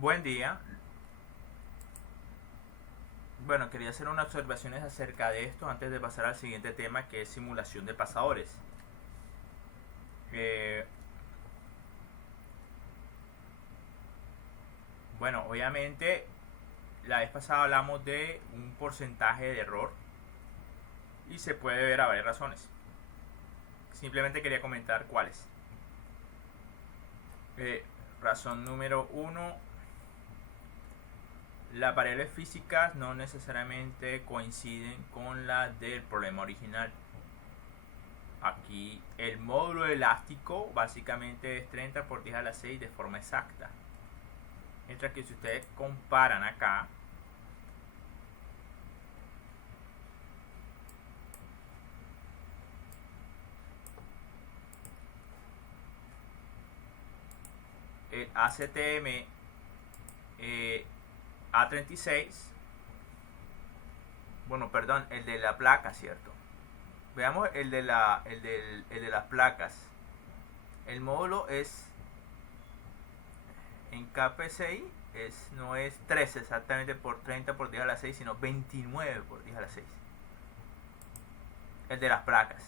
Buen día. Bueno, quería hacer unas observaciones acerca de esto antes de pasar al siguiente tema, que es simulación de pasadores. Eh, bueno, obviamente la vez pasada hablamos de un porcentaje de error y se puede ver a varias razones. Simplemente quería comentar cuáles. Razón número uno: las variables físicas no necesariamente coinciden con las del problema original. Aquí el módulo elástico básicamente es 30 por 10 a la 6 de forma exacta. Mientras que si ustedes comparan acá, el ACTM A36, bueno, perdón, el de la placa, ¿cierto? Veamos el de las placas. El módulo es en KPCI no es 13 exactamente por 30 por 10 a la 6, sino 29 por 10 a la 6. El de las placas.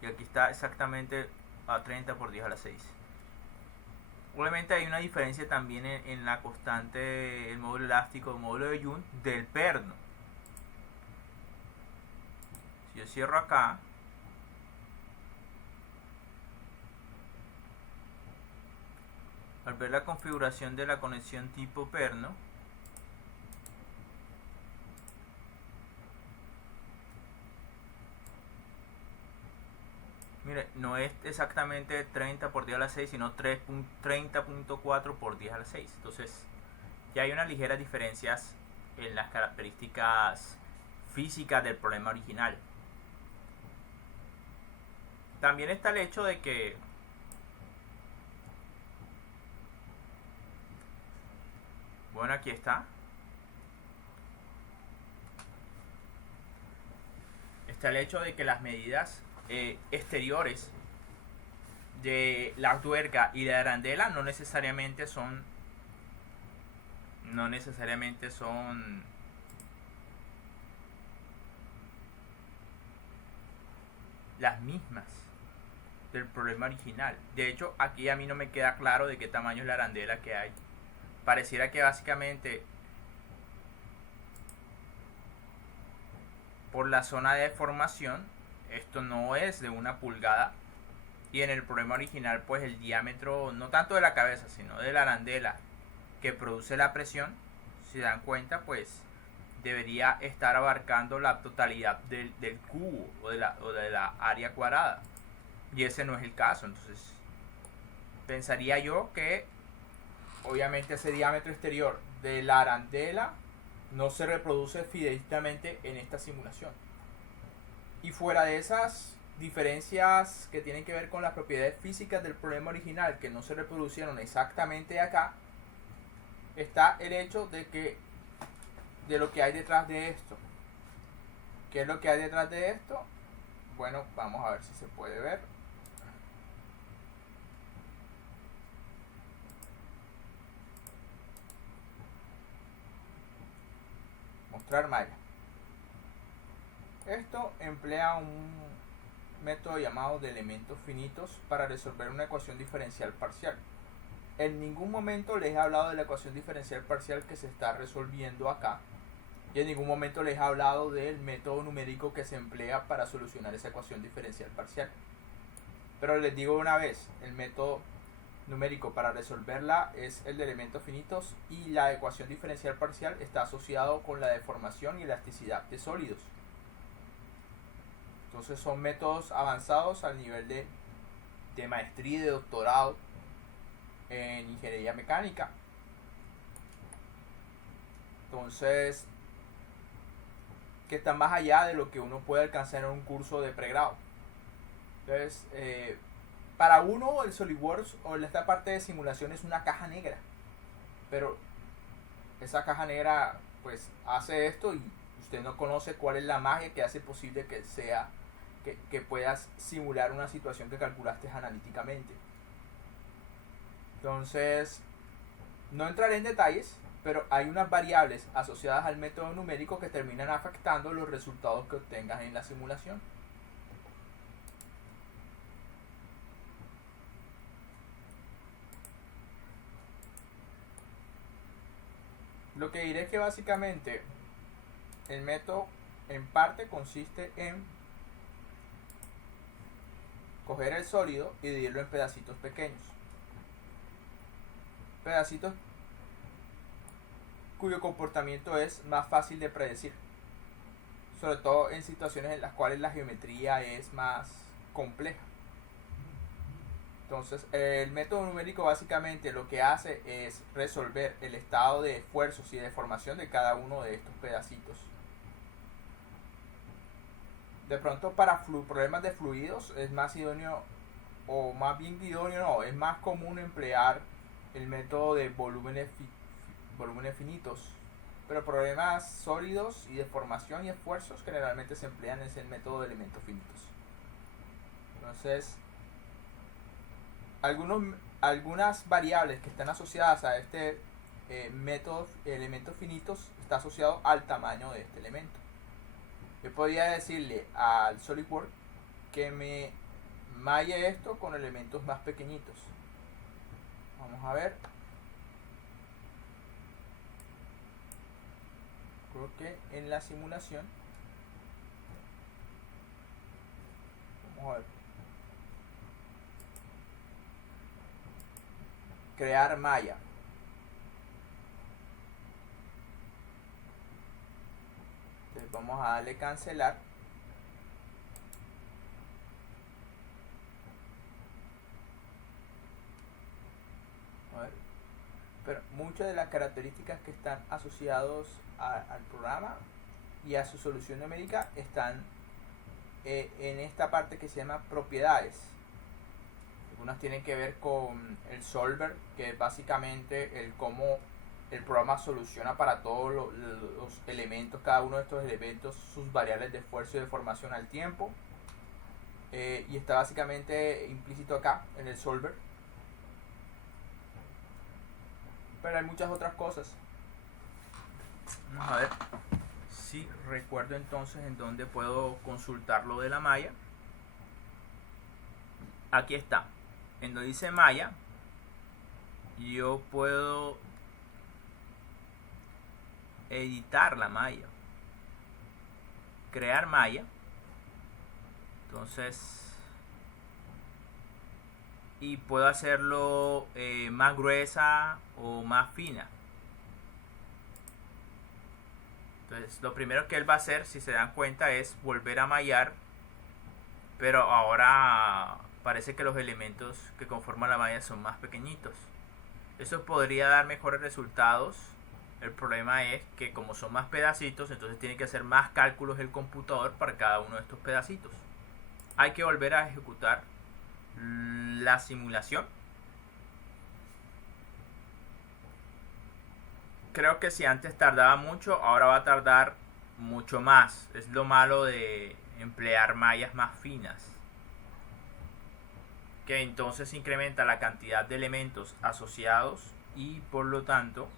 Y aquí está exactamente a 30 por 10 a la 6. Obviamente hay una diferencia también en la constante, el módulo elástico, el módulo de Young del perno. Si yo cierro acá, al ver la configuración de la conexión tipo perno, mire, no es exactamente 30 por 10 a la 6, sino 30.4 por 10 a la 6. Entonces, ya hay unas ligeras diferencias en las características físicas del problema original. También está el hecho de que bueno, aquí está el hecho de que las medidas exteriores de la tuerca y de la arandela no necesariamente son las mismas del problema original. De hecho, aquí a mí no me queda claro de qué tamaño es la arandela que hay. Pareciera que básicamente por la zona de deformación esto no es de 1 pulgada, y en el problema original pues el diámetro no tanto de la cabeza sino de la arandela que produce la presión, si dan cuenta, pues debería estar abarcando la totalidad del cubo o de la área cuadrada, y ese no es el caso. Entonces pensaría yo que obviamente ese diámetro exterior de la arandela no se reproduce fidedignosamente en esta simulación. Y fuera de esas diferencias que tienen que ver con las propiedades físicas del problema original que no se reproducieron exactamente acá, está el hecho de lo que hay detrás de esto. ¿Qué es lo que hay detrás de esto? Bueno, vamos a ver si se puede ver. Mostrar malla. Esto emplea un método llamado de elementos finitos para resolver una ecuación diferencial parcial. En ningún momento les he hablado de la ecuación diferencial parcial que se está resolviendo acá, y en ningún momento les he hablado del método numérico que se emplea para solucionar esa ecuación diferencial parcial. Pero les digo una vez, el método numérico para resolverla es el de elementos finitos, y la ecuación diferencial parcial está asociado con la deformación y elasticidad de sólidos. Entonces son métodos avanzados al nivel de maestría y de doctorado en ingeniería mecánica. Entonces, que están más allá de lo que uno puede alcanzar en un curso de pregrado. Entonces, para uno el SolidWorks o esta parte de simulación es una caja negra, pero esa caja negra pues hace esto y usted no conoce cuál es la magia que hace posible que puedas simular una situación que calculaste analíticamente. Entonces, no entraré en detalles, pero hay unas variables asociadas al método numérico que terminan afectando los resultados que obtengas en la simulación. Lo que diré es que básicamente el método en parte consiste en coger el sólido y dividirlo en pedacitos pequeños. Pedacitos cuyo comportamiento es más fácil de predecir, sobre todo en situaciones en las cuales la geometría es más compleja. Entonces, el método numérico básicamente lo que hace es resolver el estado de esfuerzos y deformación de cada uno de estos pedacitos. De pronto para problemas de fluidos es más idóneo, o más bien idóneo no, es más común emplear el método de volúmenes finitos, pero problemas sólidos y deformación y esfuerzos generalmente se emplean en el método de elementos finitos. Entonces, algunas variables que están asociadas a este método elementos finitos está asociado al tamaño de este elemento. Yo podría decirle al SolidWorks que me malle esto con elementos más pequeñitos. Vamos a ver. Creo que en la simulación, vamos a ver, crear malla. Entonces vamos a darle cancelar. A ver. Pero muchas de las características que están asociados al programa y a su solución numérica están en esta parte que se llama propiedades. Algunas tienen que ver con el solver, que es básicamente el cómo el programa soluciona para todos los elementos, cada uno de estos elementos, sus variables de esfuerzo y deformación al tiempo. Y está básicamente implícito acá en el solver. Pero hay muchas otras cosas. Vamos a ver si recuerdo entonces en dónde puedo consultar lo de la malla. Aquí está. En donde dice malla, yo puedo editar la malla, crear malla. Entonces, y puedo hacerlo más gruesa o más fina. Entonces, lo primero que él va a hacer, si se dan cuenta, es volver a mallar, pero ahora parece que los elementos que conforman la malla son más pequeñitos. Eso podría dar mejores resultados. El problema es que como son más pedacitos, entonces tiene que hacer más cálculos el computador para cada uno de estos pedacitos. Hay que volver a ejecutar la simulación. Creo que si antes tardaba mucho, ahora va a tardar mucho más. Es lo malo de emplear mallas más finas, que entonces incrementa la cantidad de elementos asociados y por lo tanto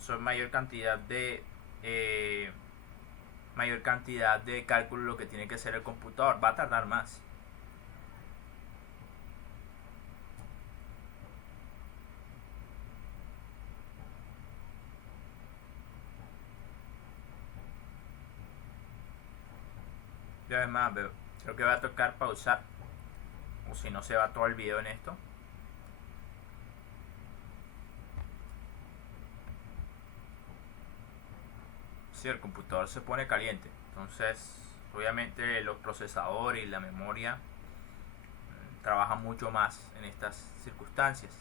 son mayor cantidad de cálculo lo que tiene que hacer el computador. Va a tardar más. Y además creo que va a tocar pausar, o si no se va todo el video en esto. Si el computador se pone caliente, entonces obviamente los procesadores y la memoria trabajan mucho más en estas circunstancias.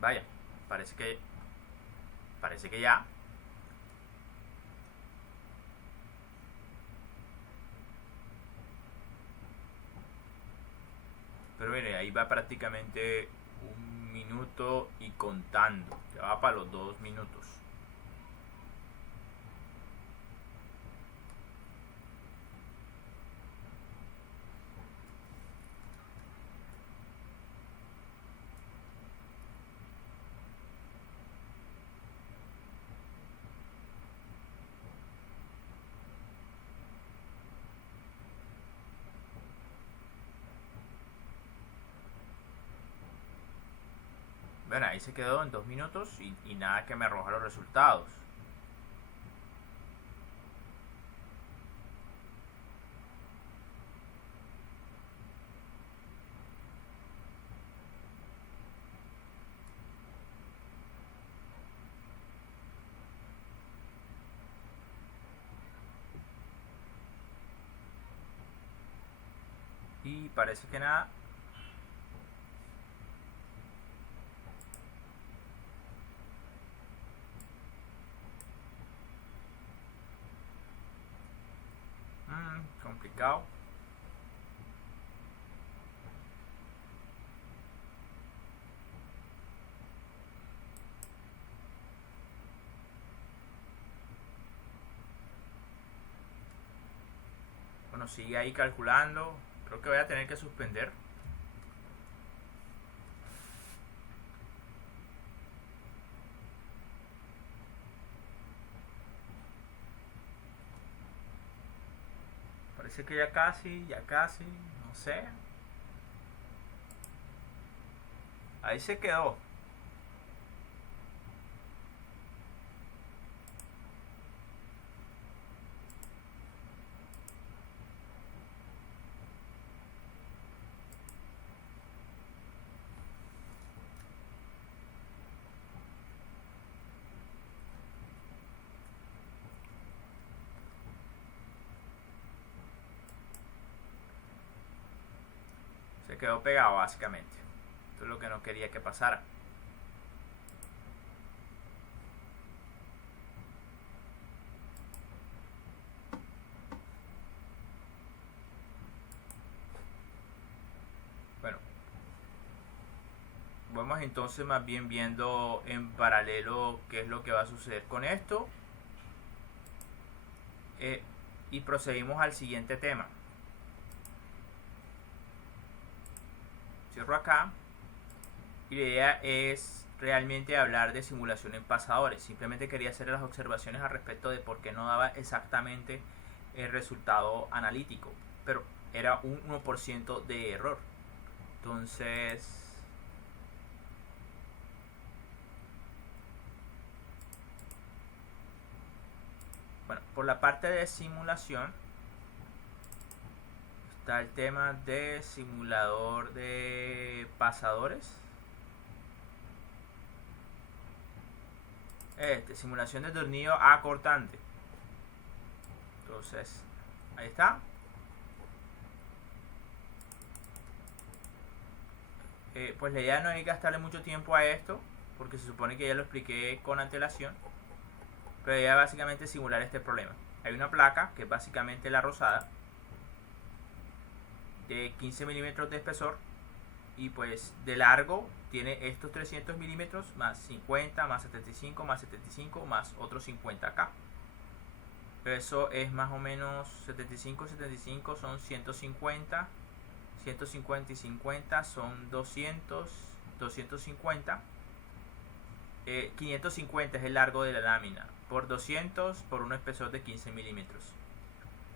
Vaya, parece que ya. Pero mire, ahí va prácticamente 1 minuto y contando. Ya va para los 2 minutos. Bueno, ahí se quedó en 2 minutos y nada que me arroja los resultados. Y parece que nada. Complicado. Bueno, sigue ahí calculando. Creo que voy a tener que suspender. Parece que ya casi, no sé. Ahí se quedó. Se quedó pegado básicamente. Esto es lo que no quería que pasara. Bueno, vamos entonces más bien viendo en paralelo qué es lo que va a suceder con esto. Y procedimos al siguiente tema. Cierro acá. Y la idea es realmente hablar de simulación en pasadores. Simplemente quería hacer las observaciones al respecto de por qué no daba exactamente el resultado analítico. Pero era un 1% de error. Entonces, bueno, por la parte de simulación está el tema de simulador de pasadores. Simulación de tornillo acortante. Entonces, ahí está. Pues la idea no es gastarle mucho tiempo a esto, porque se supone que ya lo expliqué con antelación. Pero la idea es básicamente simular este problema. Hay una placa, que es básicamente la rosada, de 15 milímetros de espesor, y pues de largo tiene estos 300 milímetros más 50 más 75 más 75 más otros 50 acá. Eso es más o menos 75 son 150, 150 y 50 son 200, 250. 550 es el largo de la lámina, por 200 por un espesor de 15 milímetros.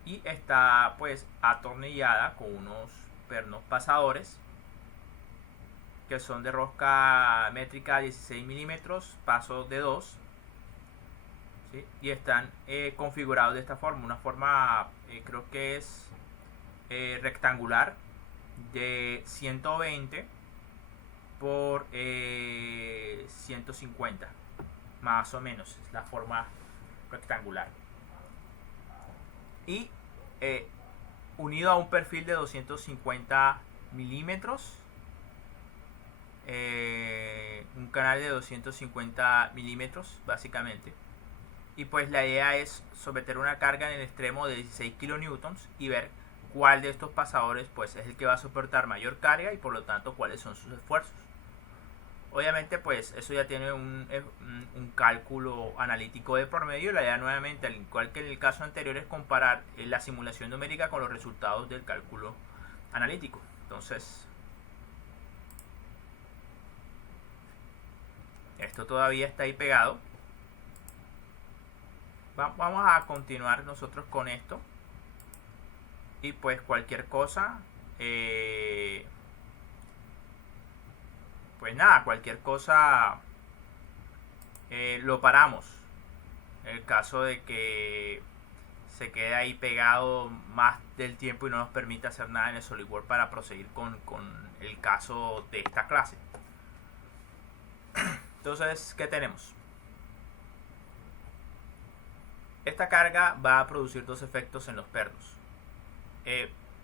Y está pues atornillada con unos pernos pasadores que son de rosca métrica 16 milímetros, paso de 2, ¿sí? Y están configurados de esta forma, una forma creo que es rectangular, de 120 por 150, más o menos, es la forma rectangular. Y unido a un perfil de 250 milímetros, un canal de 250 milímetros básicamente. Y pues la idea es someter una carga en el extremo de 16 kilonewtons y ver cuál de estos pasadores pues es el que va a soportar mayor carga y por lo tanto cuáles son sus esfuerzos. Obviamente pues eso ya tiene un cálculo analítico de por medio. La idea nuevamente, al igual que en el caso anterior, es comparar la simulación numérica con los resultados del cálculo analítico. Entonces, esto todavía está ahí pegado. Vamos a continuar nosotros con esto. Y pues cualquier cosa, pues nada, cualquier cosa lo paramos. En el caso de que se quede ahí pegado más del tiempo y no nos permita hacer nada en el SolidWorks para proseguir con el caso de esta clase. Entonces, ¿qué tenemos? Esta carga va a producir dos efectos en los pernos.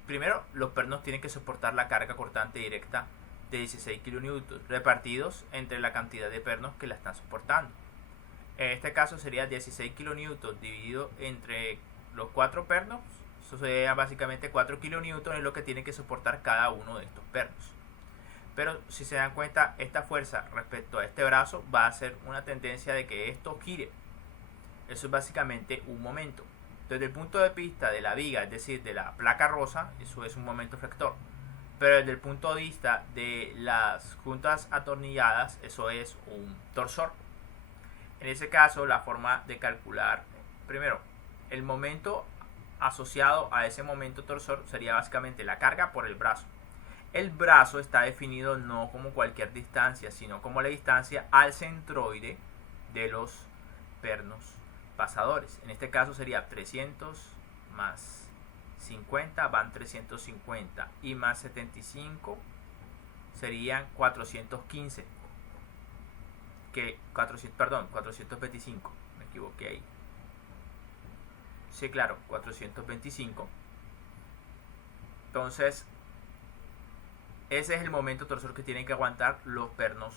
Primero, los pernos tienen que soportar la carga cortante directa de 16 kN repartidos entre la cantidad de pernos que la están soportando. En este caso sería 16 kN dividido entre los 4 pernos. Eso sería básicamente 4 kN, es lo que tiene que soportar cada uno de estos pernos. Pero si se dan cuenta, esta fuerza respecto a este brazo va a ser una tendencia de que esto gire. Eso es básicamente un momento. Desde el punto de vista de la viga, es decir, de la placa rosa, eso es un momento flector. Pero desde el punto de vista de las juntas atornilladas, eso es un torsor. En ese caso, la forma de calcular, primero, el momento asociado a ese momento torsor sería básicamente la carga por el brazo. El brazo está definido no como cualquier distancia, sino como la distancia al centroide de los pernos pasadores. En este caso sería 300 más 50 van 350 y más 75 serían 415. 425. Me equivoqué ahí. Sí, claro, 425. Entonces, ese es el momento torsor que tienen que aguantar los pernos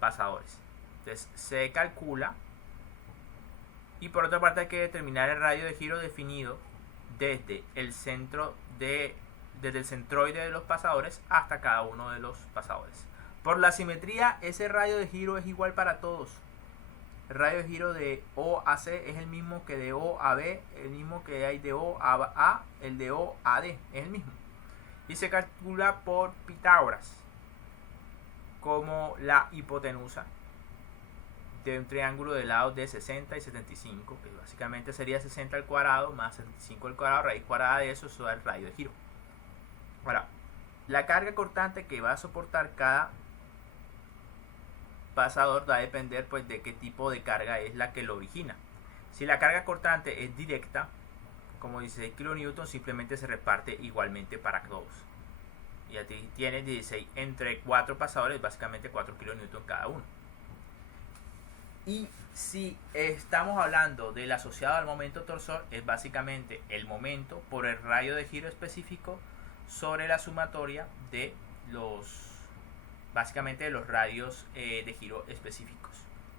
pasadores. Entonces, se calcula. Y por otra parte hay que determinar el radio de giro definido desde el centroide de los pasadores hasta cada uno de los pasadores. Por la simetría, ese radio de giro es igual para todos. El radio de giro de O a C es el mismo que de O a B, el mismo que hay de O a A, el de O a D, es el mismo. Y se calcula por Pitágoras como la hipotenusa de un triángulo de lados de 60 y 75, que básicamente sería 60 al cuadrado más 75 al cuadrado, raíz cuadrada de eso da el radio de giro. Ahora, la carga cortante que va a soportar cada pasador va a depender pues de qué tipo de carga es la que lo origina. Si la carga cortante es directa, como 16 kN, simplemente se reparte igualmente para todos. Y aquí tiene 16 entre 4 pasadores, básicamente 4 kN cada uno. Y si estamos hablando del asociado al momento torsor, es básicamente el momento por el radio de giro específico sobre la sumatoria de los radios de giro específicos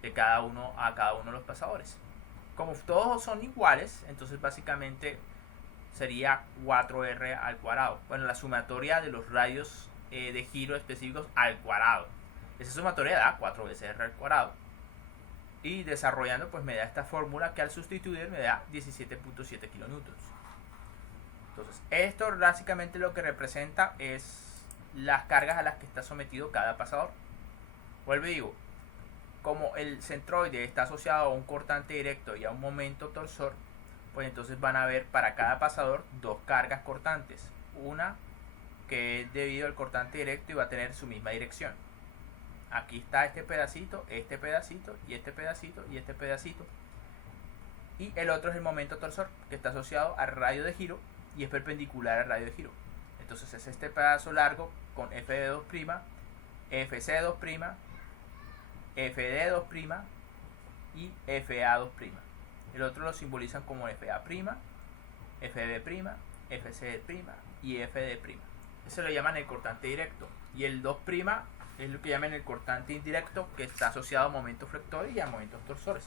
de cada uno a cada uno de los pasadores. Como todos son iguales, entonces básicamente sería 4R al cuadrado. Bueno, la sumatoria de los radios de giro específicos al cuadrado. Esa sumatoria da 4 veces R al cuadrado. Y desarrollando pues me da esta fórmula que al sustituir me da 17.7 kN. Entonces esto básicamente lo que representa es las cargas a las que está sometido cada pasador. Vuelvo y digo, como el centroide está asociado a un cortante directo y a un momento torsor, pues entonces van a haber para cada pasador dos cargas cortantes. Una que es debido al cortante directo y va a tener su misma dirección. Aquí está este pedacito y este pedacito y este pedacito. Y el otro es el momento torsor, que está asociado al radio de giro y es perpendicular al radio de giro. Entonces es este pedazo largo con FD2', FC2', FD2' y FA2'. El otro lo simbolizan como FA', FB', FC' y FD'. Eso lo llaman el cortante directo. Y el 2' es lo que llaman el cortante indirecto, que está asociado a momentos flectores y a momentos torsores.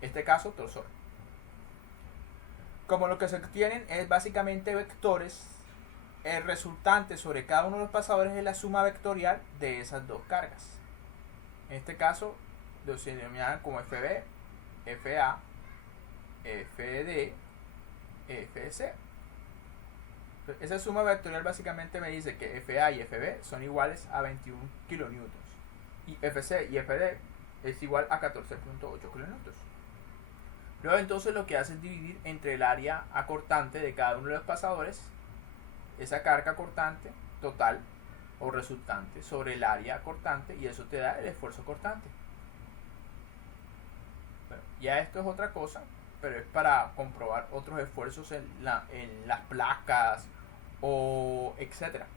Este caso, torsor. Como lo que se obtienen es básicamente vectores, el resultante sobre cada uno de los pasadores es la suma vectorial de esas dos cargas. En este caso los denominaban como FB, FA, FD, FC. Esa suma vectorial básicamente me dice que FA y FB son iguales a 21 kilonewtons y FC y FD es igual a 14.8 kilonewtons. Luego entonces lo que hace es dividir entre el área acortante de cada uno de los pasadores esa carga cortante total o resultante sobre el área cortante, y eso te da el esfuerzo cortante. Bueno, ya esto es otra cosa, pero es para comprobar otros esfuerzos en las placas o etcétera.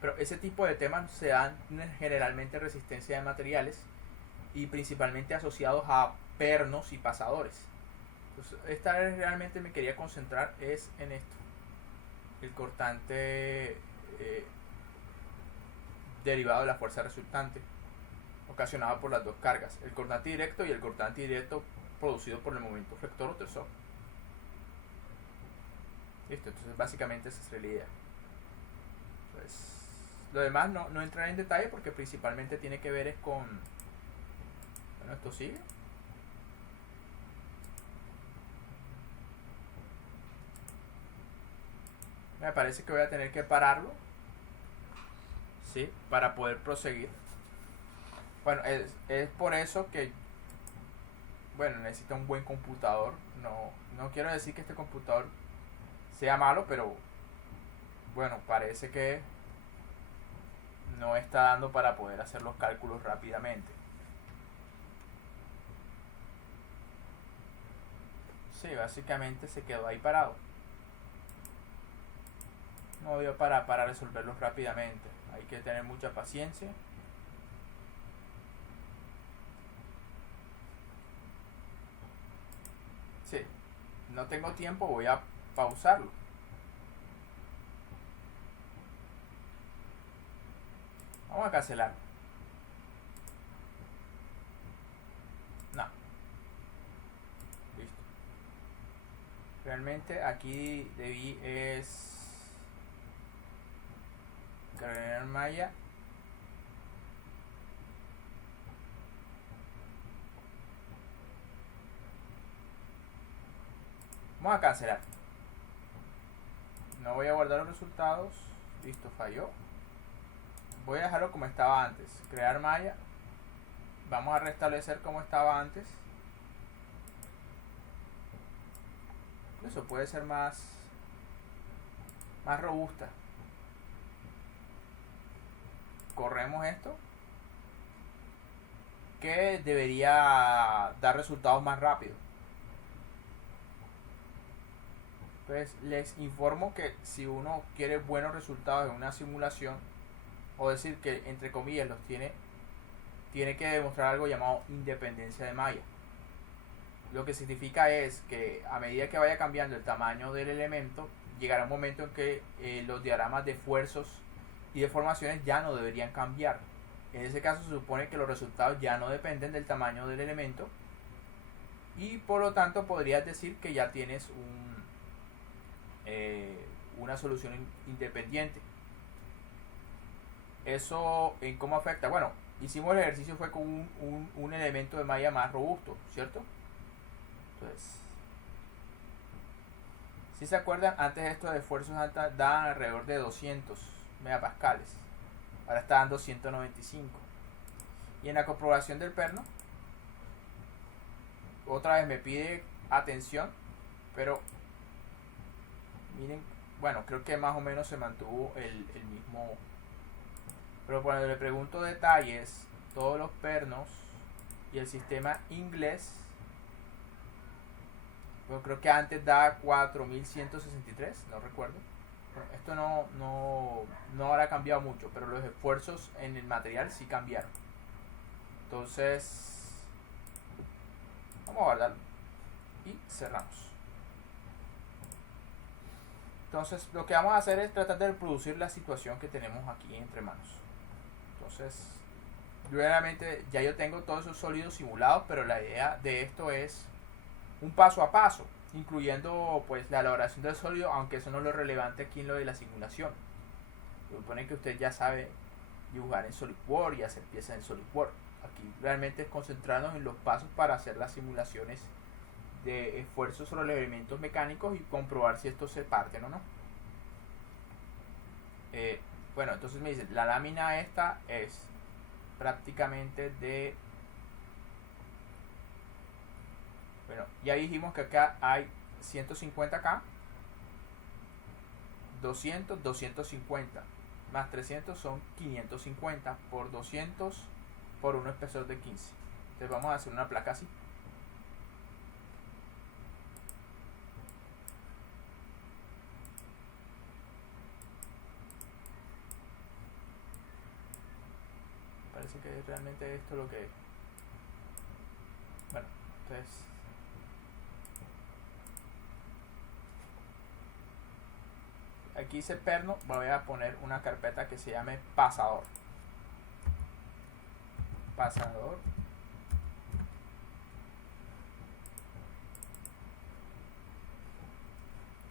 Pero ese tipo de temas se dan generalmente en resistencia de materiales y principalmente asociados a pernos y pasadores. Entonces, esta vez realmente me quería concentrar es en esto, el cortante derivado de la fuerza resultante ocasionado por las dos cargas, el cortante directo y el cortante indirecto producido por el momento flector o tensor. Listo, entonces básicamente esa es la idea. Pues, lo demás no entraré en detalle porque principalmente tiene que ver es con... Bueno, esto sigue. Me parece que voy a tener que pararlo, ¿sí? Para poder proseguir. Bueno, es por eso que, bueno, necesito un buen computador. No quiero decir que este computador sea malo, pero bueno, parece que no está dando para poder hacer los cálculos rápidamente. Sí, básicamente se quedó ahí parado. No dio para resolverlos rápidamente. Hay que tener mucha paciencia. Sí, no tengo tiempo, voy a pausarlo. Vamos a cancelar. No. Listo. Realmente aquí debí es cargar malla. Vamos a cancelar. No voy a guardar los resultados. Listo, falló. Voy a dejarlo como estaba antes. Crear malla. Vamos a restablecer como estaba antes. Eso puede ser más robusta. Corremos esto, que debería dar resultados más rápido. Entonces les informo que si uno quiere buenos resultados en una simulación, o decir que entre comillas los tiene que demostrar algo llamado independencia de malla. Lo que significa es que a medida que vaya cambiando el tamaño del elemento, llegará un momento en que los diagramas de esfuerzos y deformaciones ya no deberían cambiar. En ese caso se supone que los resultados ya no dependen del tamaño del elemento y por lo tanto podrías decir que ya tienes una solución independiente. ¿Eso en cómo afecta? Bueno, hicimos el ejercicio fue con un elemento de malla más robusto, ¿cierto? Entonces, si se acuerdan, antes estos esfuerzos altos daban alrededor de 200 megapascales, ahora está dando 195. Y en la comprobación del perno, otra vez me pide atención, pero miren, bueno, creo que más o menos se mantuvo el mismo. Pero cuando le pregunto detalles, todos los pernos y el sistema inglés, yo creo que antes da 4163, no recuerdo. Bueno, esto no habrá cambiado mucho, pero los esfuerzos en el material sí cambiaron. Entonces, vamos a guardarlo y cerramos. Entonces, lo que vamos a hacer es tratar de reproducir la situación que tenemos aquí entre manos. Entonces, realmente ya yo tengo todos esos sólidos simulados, pero la idea de esto es un paso a paso, incluyendo pues la elaboración del sólido, aunque eso no es lo relevante aquí en lo de la simulación. Se supone que usted ya sabe dibujar en SolidWorks y hacer piezas en SolidWorks. aquí realmente es concentrarnos en los pasos para hacer las simulaciones de esfuerzos sobre los elementos mecánicos y comprobar si estos se parten o no. Bueno, entonces me dice, la lámina esta es prácticamente de... Bueno, ya dijimos que acá hay 150K, 200, 250, más 300 son 550 por 200 por un espesor de 15. Entonces vamos a hacer una placa así. Parece que realmente esto es lo que... Bueno, entonces... Aquí dice perno, voy a poner una carpeta que se llame pasador. Pasador.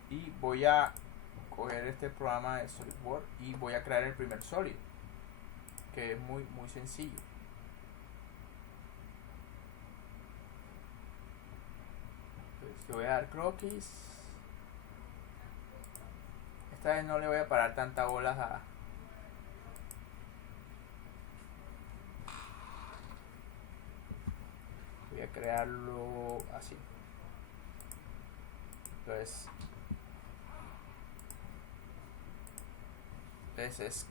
Y voy a coger este programa de SolidWorks y voy a crear el primer sólido, que es muy sencillo. Entonces yo voy a dar croquis. Esta vez no le voy a parar tanta bolas a... Voy a crearlo así. Entonces es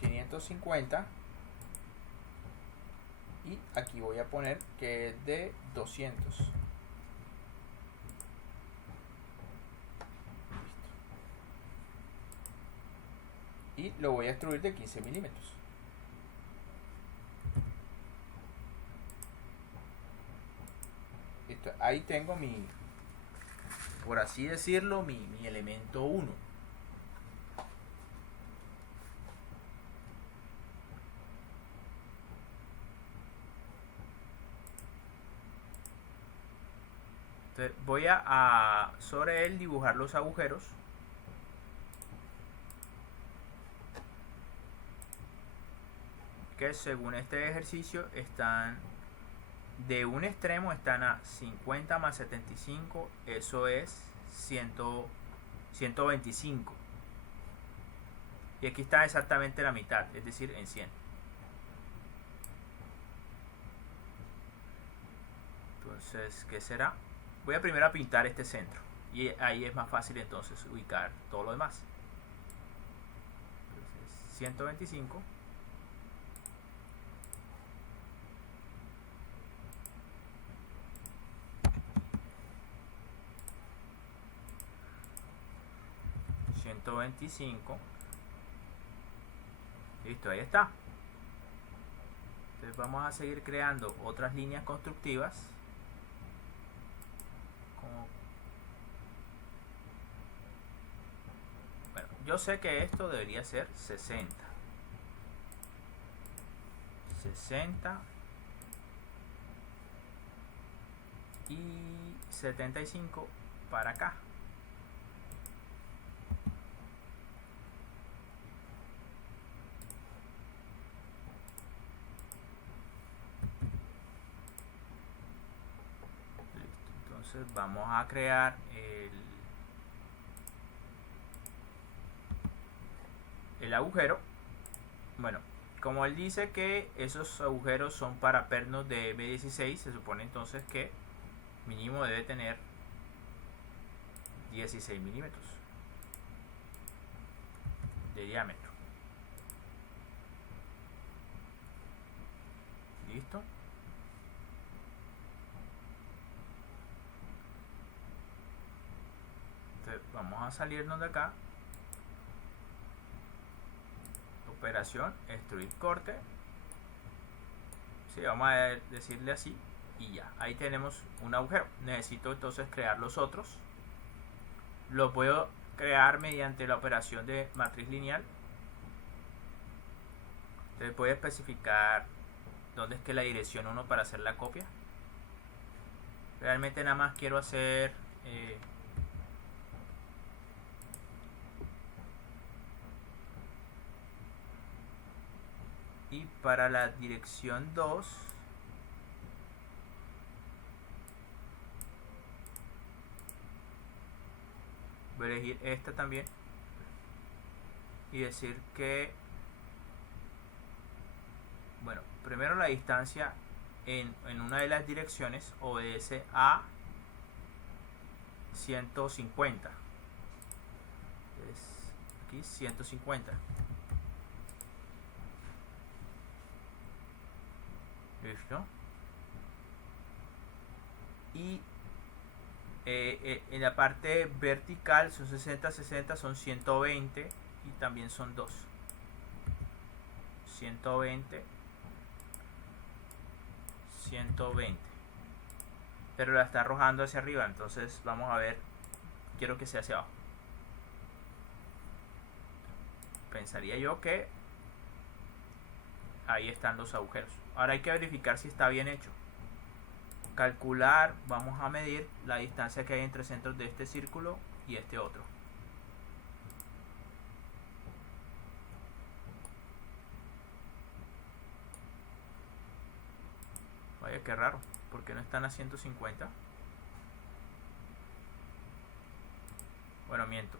550 y aquí voy a poner que es de 200. Y lo voy a extruir de 15 milímetros. Ahí tengo mi, por así decirlo, mi elemento 1. Entonces voy a sobre él dibujar los agujeros. Que según este ejercicio están de un extremo, están a 50 más 75, eso es 125. Y aquí está exactamente la mitad, es decir, en 100. Entonces, ¿qué será? Voy a primero a pintar este centro y ahí es más fácil entonces ubicar todo lo demás. Entonces, 125. Listo, ahí está. Entonces vamos a seguir creando otras líneas constructivas. Bueno, yo sé que esto debería ser 60 y 75 para acá. Entonces vamos a crear el agujero. Bueno, como él dice que esos agujeros son para pernos de M16, se supone entonces que mínimo debe tener 16 milímetros de diámetro. Listo. Entonces vamos a salirnos de acá. Operación, extruir corte. Sí, vamos a decirle así. Y ya, ahí tenemos un agujero. Necesito entonces crear los otros. Los puedo crear mediante la operación de matriz lineal. Entonces voy a especificar dónde es que la dirección 1 para hacer la copia. Realmente nada más quiero hacer Y para la dirección 2 voy a elegir esta también y decir que, bueno, primero la distancia en una de las direcciones obedece a 150. Entonces, aquí 150. ¿Listo? Y en la parte vertical son 60, 60, son 120 y también son 2. 120, 120. Pero la está arrojando hacia arriba, entonces vamos a ver, quiero que sea hacia abajo. Pensaría yo que ahí están los agujeros. Ahora hay que verificar si está bien hecho. Calcular, vamos a medir la distancia que hay entre centros de este círculo y este otro. Vaya, qué raro, ¿por qué no están a 150? Bueno, miento.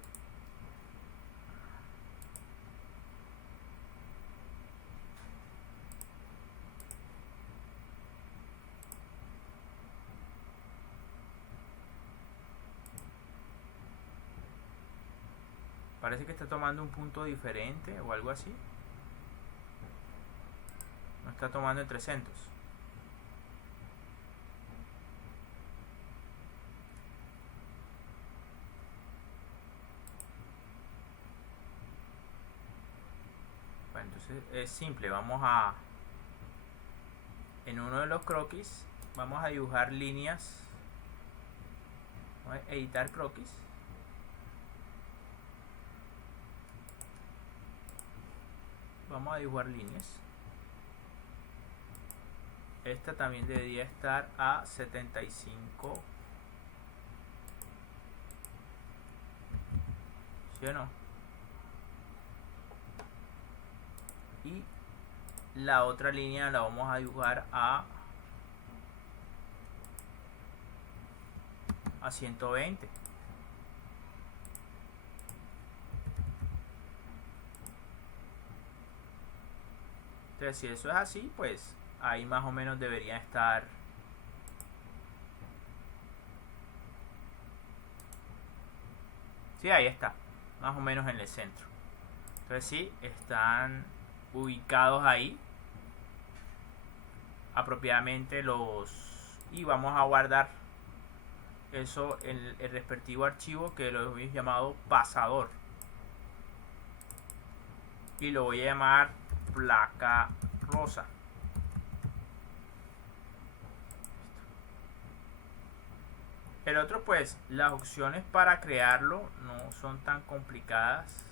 Parece que está tomando un punto diferente o algo así. No está tomando entre centros. Bueno, entonces es simple. Vamos a... En uno de los croquis vamos a dibujar líneas. Vamos a editar croquis. Vamos a dibujar líneas. Esta también debería estar a 75. ¿Sí o no? Y la otra línea la vamos a dibujar a 120. Entonces, si eso es así, pues ahí más o menos debería estar. Sí, ahí está, más o menos en el centro. Entonces sí, están ubicados ahí apropiadamente los... Y vamos a guardar eso en el respectivo archivo que lo hemos llamado pasador. Y lo voy a llamar placa rosa. El otro, pues, las opciones para crearlo no son tan complicadas.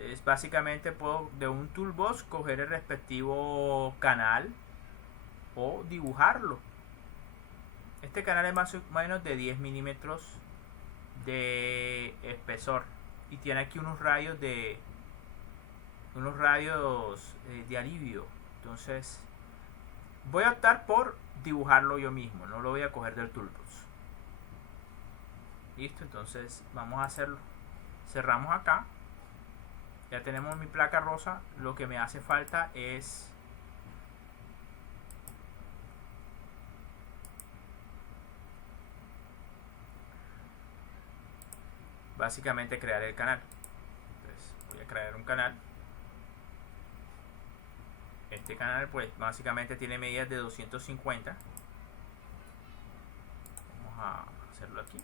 Es básicamente puedo de un toolbox coger el respectivo canal o dibujarlo. Este canal es más o menos de 10 milímetros de espesor y tiene aquí unos radios de alivio. Entonces voy a optar por dibujarlo yo mismo, no lo voy a coger del toolbox. Listo, entonces vamos a hacerlo. Cerramos acá. Ya tenemos mi placa rosa. Lo que me hace falta es básicamente crear el canal. Entonces voy a crear un canal. Este canal pues básicamente tiene medidas de 250. Vamos a hacerlo aquí.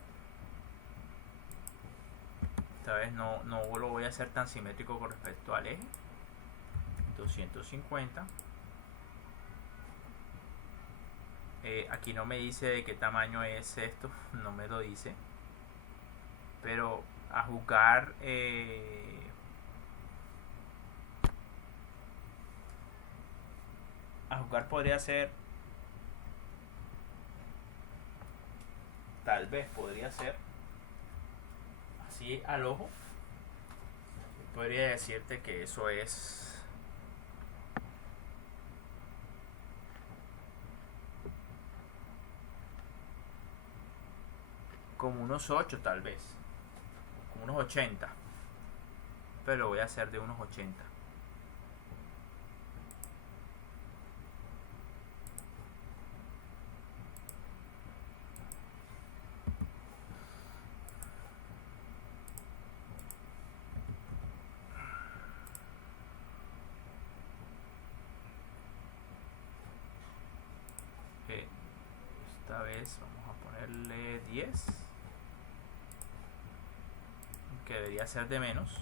Esta vez no lo voy a hacer tan simétrico con respecto al eje. 250. Aquí no me dice de qué tamaño es esto, no me lo dice. Pero a jugar podría ser, tal vez podría ser así al ojo. Podría decirte que eso es como unos 8 tal vez, como unos 80, pero lo voy a hacer de unos 80. Esta vez vamos a ponerle 10, que debería ser de menos.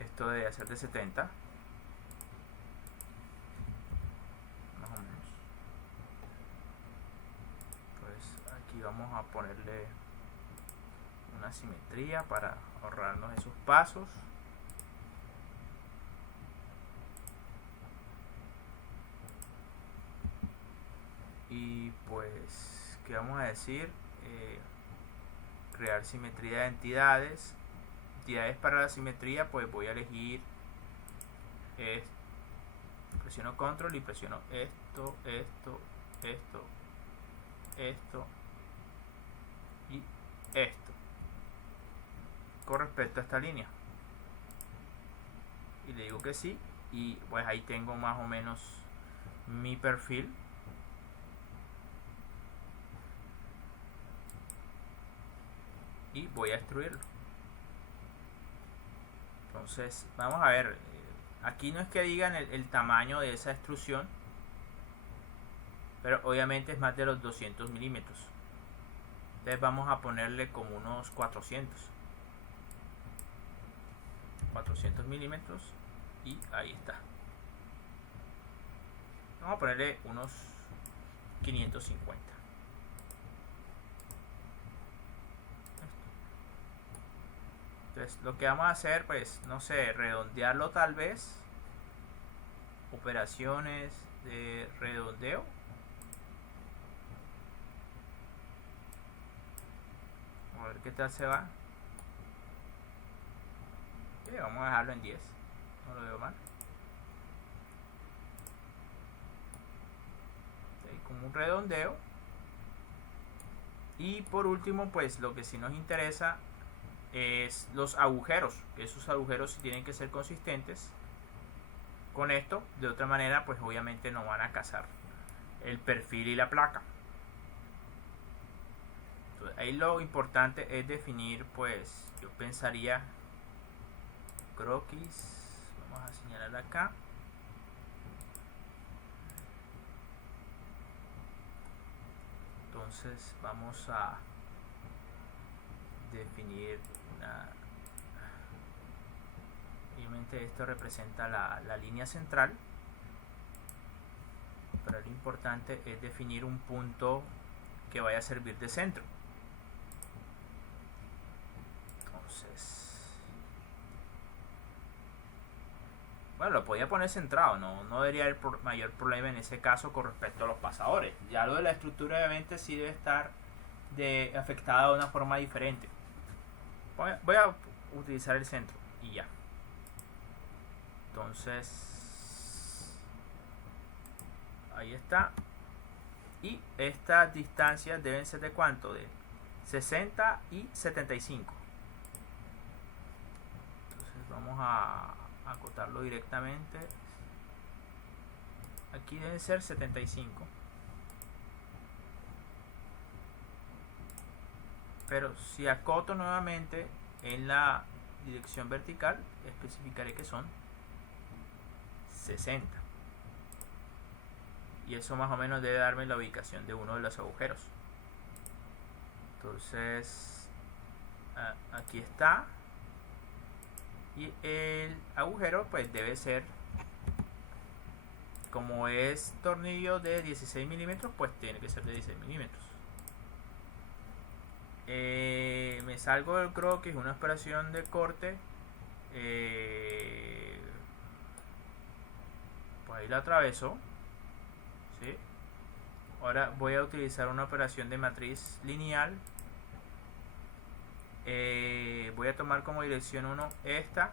Esto debería ser de 70, más o menos. Pues aquí vamos a ponerle una simetría para ahorrarnos esos pasos. Y pues, ¿qué vamos a decir? Crear simetría de entidades. Entidades para la simetría, pues voy a elegir presiono control y presiono esto y esto con respecto a esta línea, y le digo que sí, y pues ahí tengo más o menos mi perfil. Y voy a extruirlo. Entonces vamos a ver, aquí no es que digan el tamaño de esa extrusión, pero obviamente es más de los 200 milímetros. Entonces vamos a ponerle como unos 400 milímetros, y ahí está. Vamos a ponerle unos 550. Entonces lo que vamos a hacer, pues no sé, redondearlo tal vez. Operaciones de redondeo. A ver qué tal se va. Vamos a dejarlo en 10. No lo veo mal. Como un redondeo. Y por último, pues lo que sí nos interesa es los agujeros, que esos agujeros sí tienen que ser consistentes con esto, de otra manera pues obviamente no van a casar el perfil y la placa. Entonces, ahí lo importante es definir, pues yo pensaría croquis, vamos a señalar acá, entonces vamos a definir una, obviamente esto representa la línea central, pero lo importante es definir un punto que vaya a servir de centro. Entonces, bueno, lo podía poner centrado, no debería haber mayor problema en ese caso con respecto a los pasadores. Ya lo de la estructura obviamente sí debe estar afectada de una forma diferente. Voy a utilizar el centro y ya. Entonces ahí está. Y estas distancias deben ser de ¿cuánto? De 60 y 75. Entonces vamos a acotarlo directamente. Aquí deben ser 75. Pero si acoto nuevamente en la dirección vertical, especificaré que son 60. Y eso más o menos debe darme la ubicación de uno de los agujeros. Entonces aquí está. Y el agujero pues debe ser, como es tornillo de 16 milímetros, pues tiene que ser de 16 milímetros. Me salgo del croquis, una operación de corte, pues ahí la atraveso, ¿sí? Ahora voy a utilizar una operación de matriz lineal. Voy a tomar como dirección 1 esta,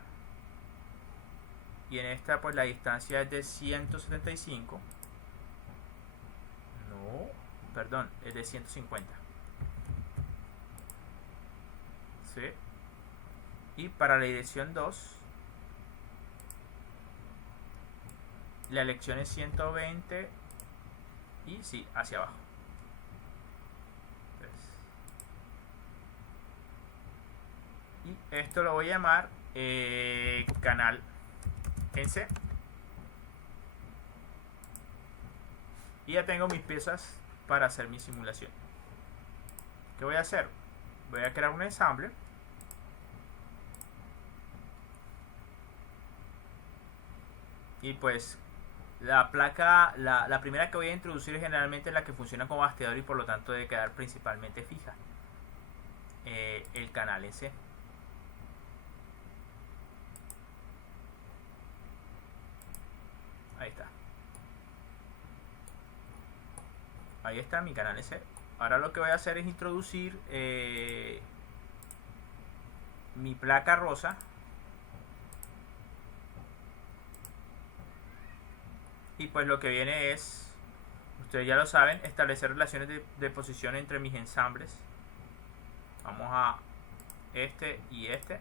y en esta pues la distancia es de 175. No, perdón, es de 150. ¿Sí? Y para la dirección 2 la elección es 120 y sí, hacia abajo. Y esto lo voy a llamar canal en C. Y ya tengo mis piezas para hacer mi simulación. ¿Qué voy a hacer? Voy a crear un ensamble. Y pues la placa, la primera que voy a introducir es generalmente la que funciona como bastidor y por lo tanto debe quedar principalmente fija. El canal en C. Ahí está. Ahí está mi canal S. Ahora lo que voy a hacer es introducir mi placa rosa. Y pues lo que viene es, ustedes ya lo saben, establecer relaciones de posición entre mis ensambles. Vamos a este y este.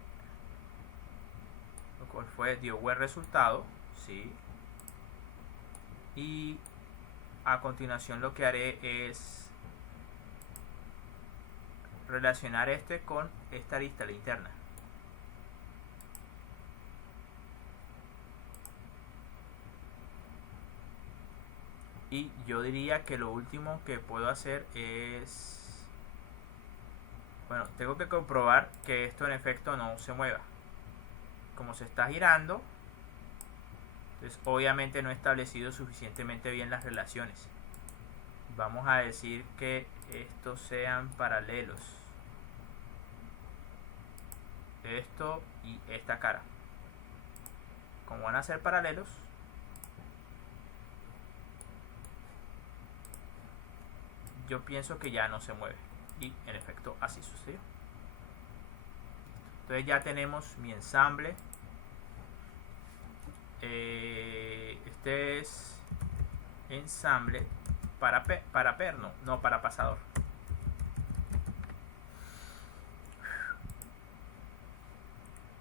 Lo cual fue, dio buen resultado. Sí. Y a continuación lo que haré es relacionar este con esta arista, la interna. Y yo diría que lo último que puedo hacer es, bueno, tengo que comprobar que esto en efecto no se mueva. Como se está girando, entonces obviamente no he establecido suficientemente bien las relaciones. Vamos a decir que estos sean paralelos. Esto y esta cara. Como van a ser paralelos, yo pienso que ya no se mueve. Y en efecto así sucedió. Entonces ya tenemos mi ensamble. Este es ensamble para perno, no para pasador.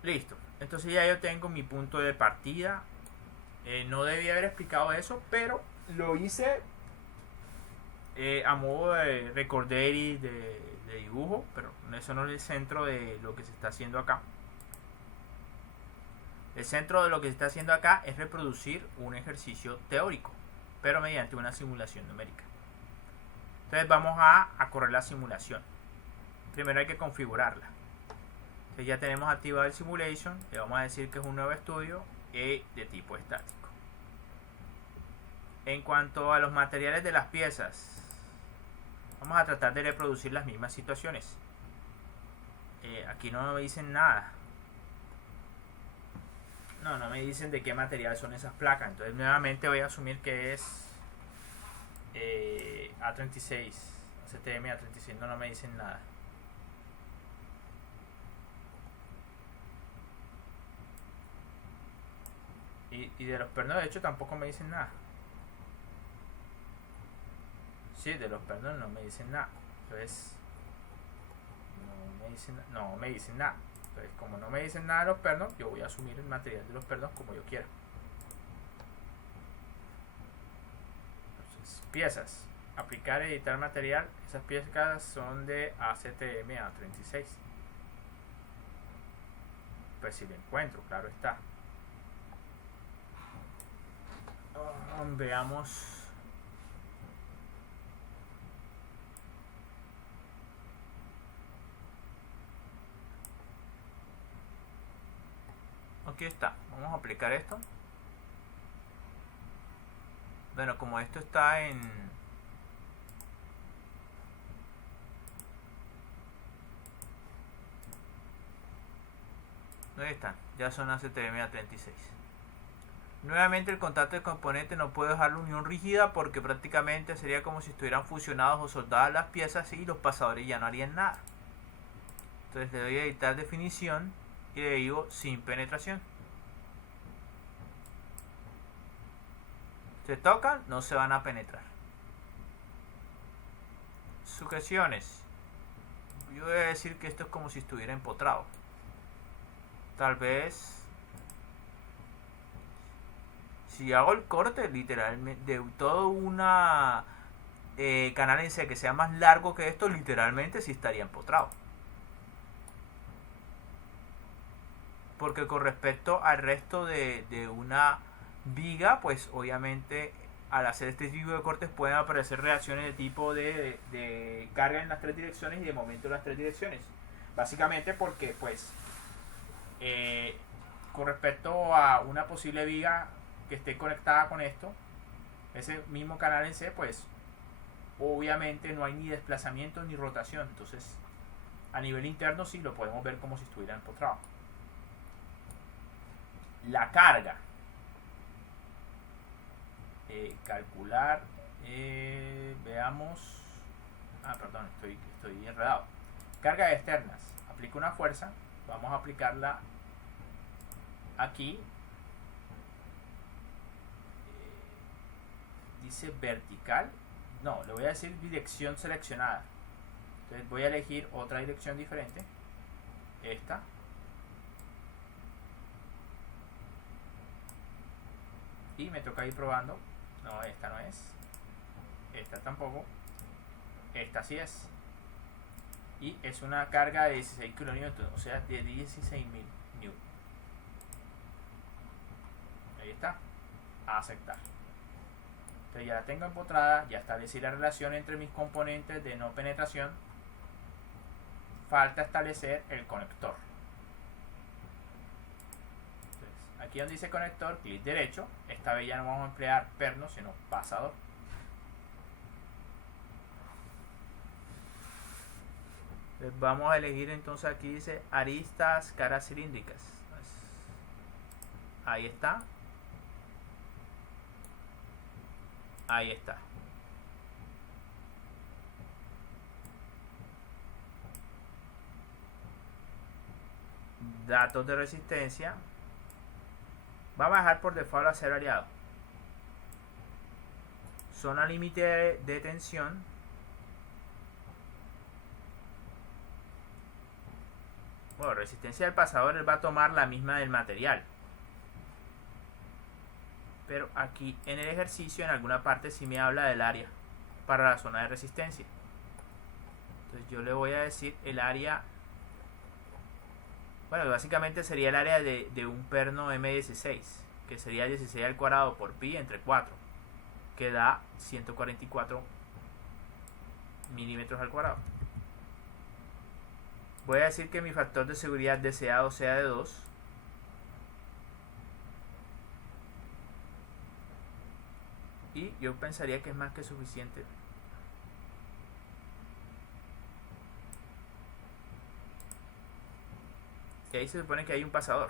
Listo. Entonces ya yo tengo mi punto de partida. No debía haber explicado eso, pero lo hice a modo de recorder y de dibujo, pero eso no es el centro de lo que se está haciendo acá. El centro de lo que se está haciendo acá es reproducir un ejercicio teórico, pero mediante una simulación numérica. Entonces vamos a correr la simulación. Primero hay que configurarla. Entonces ya tenemos activado el simulation. Le vamos a decir que es un nuevo estudio de tipo estático. En cuanto a los materiales de las piezas, vamos a tratar de reproducir las mismas situaciones. Aquí no me dicen nada. No me dicen de qué material son esas placas. Entonces nuevamente voy a asumir que es A36, CTM A36. No me dicen nada. Y de los pernos de hecho tampoco me dicen nada. Sí, de los pernos no me dicen nada. Entonces no me dicen nada. Entonces, como no me dicen nada de los pernos, yo voy a asumir el material de los pernos como yo quiera. Entonces, piezas. Aplicar, editar material. Esas piezas son de ACTM A36. Pues si lo encuentro, claro está. Veamos. Aquí está. Vamos a aplicar esto. Bueno, como esto está en... ¿Dónde están? Ya son ACTM A36. Nuevamente el contacto del componente no puedo dejar la unión rígida porque prácticamente sería como si estuvieran fusionados o soldadas las piezas y los pasadores ya no harían nada. Entonces le doy a editar definición y le digo sin penetración. Se tocan, no se van a penetrar. Sujeciones. Yo voy a decir que esto es como si estuviera empotrado. Tal vez, si hago el corte literalmente de todo una canal en C que sea más largo que esto, literalmente sí estaría empotrado. Porque con respecto al resto de una viga, pues obviamente al hacer este tipo de cortes pueden aparecer reacciones de tipo de carga en las tres direcciones y de momento en las tres direcciones. Básicamente porque pues con respecto a una posible viga que esté conectada con esto, ese mismo canal en C, pues obviamente no hay ni desplazamiento ni rotación. Entonces a nivel interno sí lo podemos ver como si estuviera empotrado. La carga. Calcular. Veamos. Perdón, estoy enredado. Cargas externas. Aplica una fuerza. Vamos a aplicarla aquí. Dice vertical. No, le voy a decir dirección seleccionada. Entonces voy a elegir otra dirección diferente. Esta. Y me toca ir probando. No, esta no es. Esta tampoco. Esta sí es. Y es una carga de 16 kN, o sea, de 16.000 N. Ahí está. A aceptar. Entonces ya la tengo empotrada. Ya establecí la relación entre mis componentes de no penetración. Falta establecer el conector. Aquí donde dice conector, clic derecho. Esta vez ya no vamos a emplear perno, sino pasador. Vamos a elegir entonces, aquí dice aristas, caras cilíndricas. Ahí está. Ahí está. Datos de resistencia. Vamos a dejar por default a ser variado. Zona límite de tensión. Bueno, resistencia del pasador, él va a tomar la misma del material. Pero aquí en el ejercicio, en alguna parte sí me habla del área para la zona de resistencia. Entonces yo le voy a decir el área. Bueno, básicamente sería el área de un perno M16, que sería 16 al cuadrado por pi entre 4, que da 144 milímetros al cuadrado. Voy a decir que mi factor de seguridad deseado sea de 2. Y yo pensaría que es más que suficiente. Y ahí se supone que hay un pasador.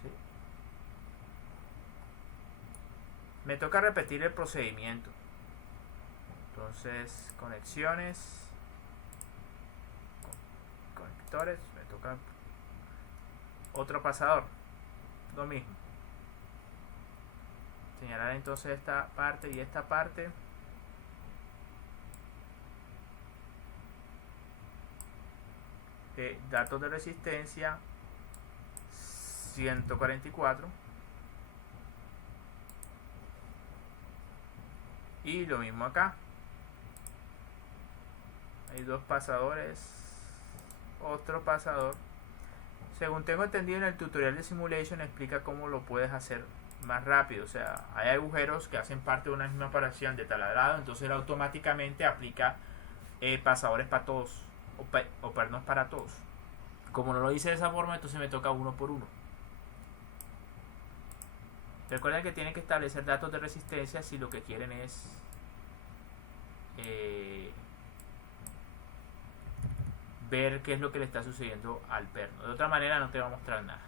¿Sí? Me toca repetir el procedimiento. Entonces, conexiones. Conectores. Me toca otro pasador. Lo mismo. Señalar entonces esta parte y esta parte. Datos de resistencia 144 y lo mismo acá. Hay dos pasadores, otro pasador. Según tengo entendido, en el tutorial de Simulation explica cómo lo puedes hacer más rápido. O sea, hay agujeros que hacen parte de una misma operación de taladrado, entonces él automáticamente aplica pasadores para todos o pernos para todos. Como no lo hice de esa forma, entonces me toca uno por uno. Recuerden que tienen que establecer datos de resistencia si lo que quieren es ver qué es lo que le está sucediendo al perno. De otra manera no te va a mostrar nada.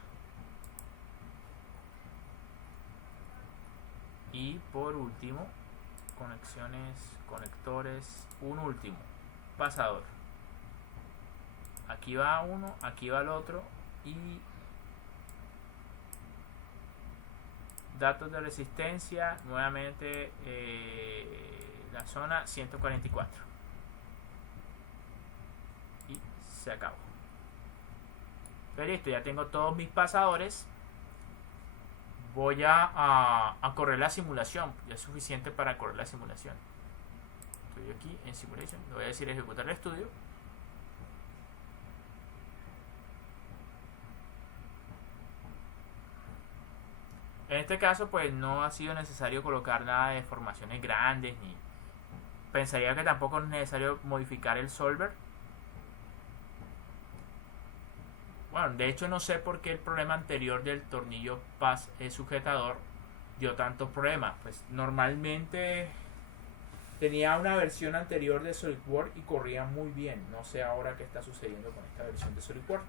Y por último, conexiones, conectores, un último pasador. Aquí va uno, aquí va el otro y Datos de resistencia, nuevamente la zona 144. Y se acabó. Pero listo, ya tengo todos mis pasadores. Voy a correr la simulación. Ya es suficiente para correr la simulación. Estoy aquí en Simulation. Le voy a decir ejecutar el estudio. En este caso pues no ha sido necesario colocar nada de formaciones grandes, ni pensaría que tampoco es necesario modificar el solver. Bueno, de hecho no sé por qué el problema anterior del tornillo PAS sujetador dio tantos problemas. Pues normalmente tenía una versión anterior de SolidWorks y corría muy bien. No sé ahora qué está sucediendo con esta versión de SolidWorks.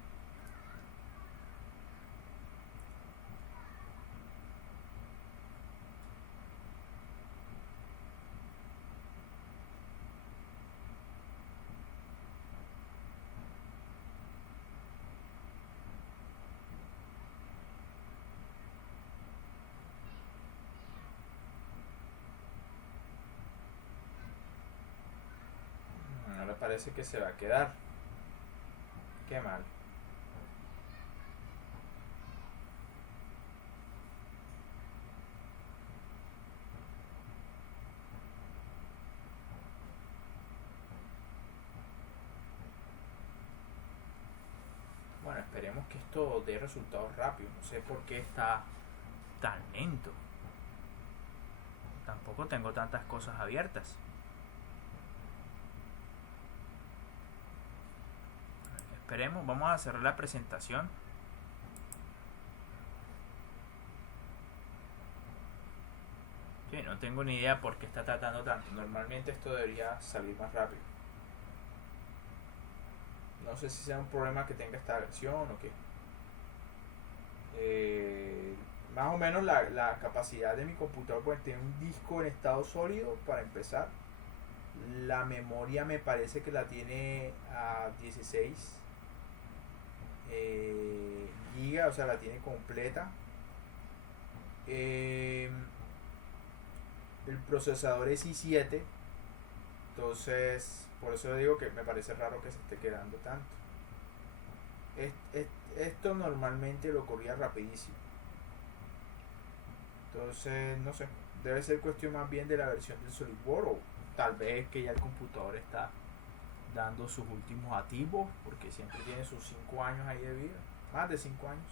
Ahora parece que se va a quedar. Qué mal. Bueno, esperemos que esto dé resultados rápidos. No sé por qué está tan lento. Tampoco tengo tantas cosas abiertas. Esperemos, vamos a cerrar la presentación. Sí, no tengo ni idea por qué está tratando tanto. Normalmente esto debería salir más rápido. No sé si sea un problema que tenga esta versión o qué. Más o menos la capacidad de mi computador, pues tiene un disco en estado sólido para empezar. La memoria me parece que la tiene a 16 gigas, o sea, la tiene completa. El procesador es i7, entonces por eso digo que me parece raro que se esté quedando tanto. Esto normalmente lo corría rapidísimo, entonces no sé, debe ser cuestión más bien de la versión del SolidWorks, o tal vez que ya el computador está dando sus últimos activos, porque siempre tiene sus 5 años ahí de vida, más de 5 años.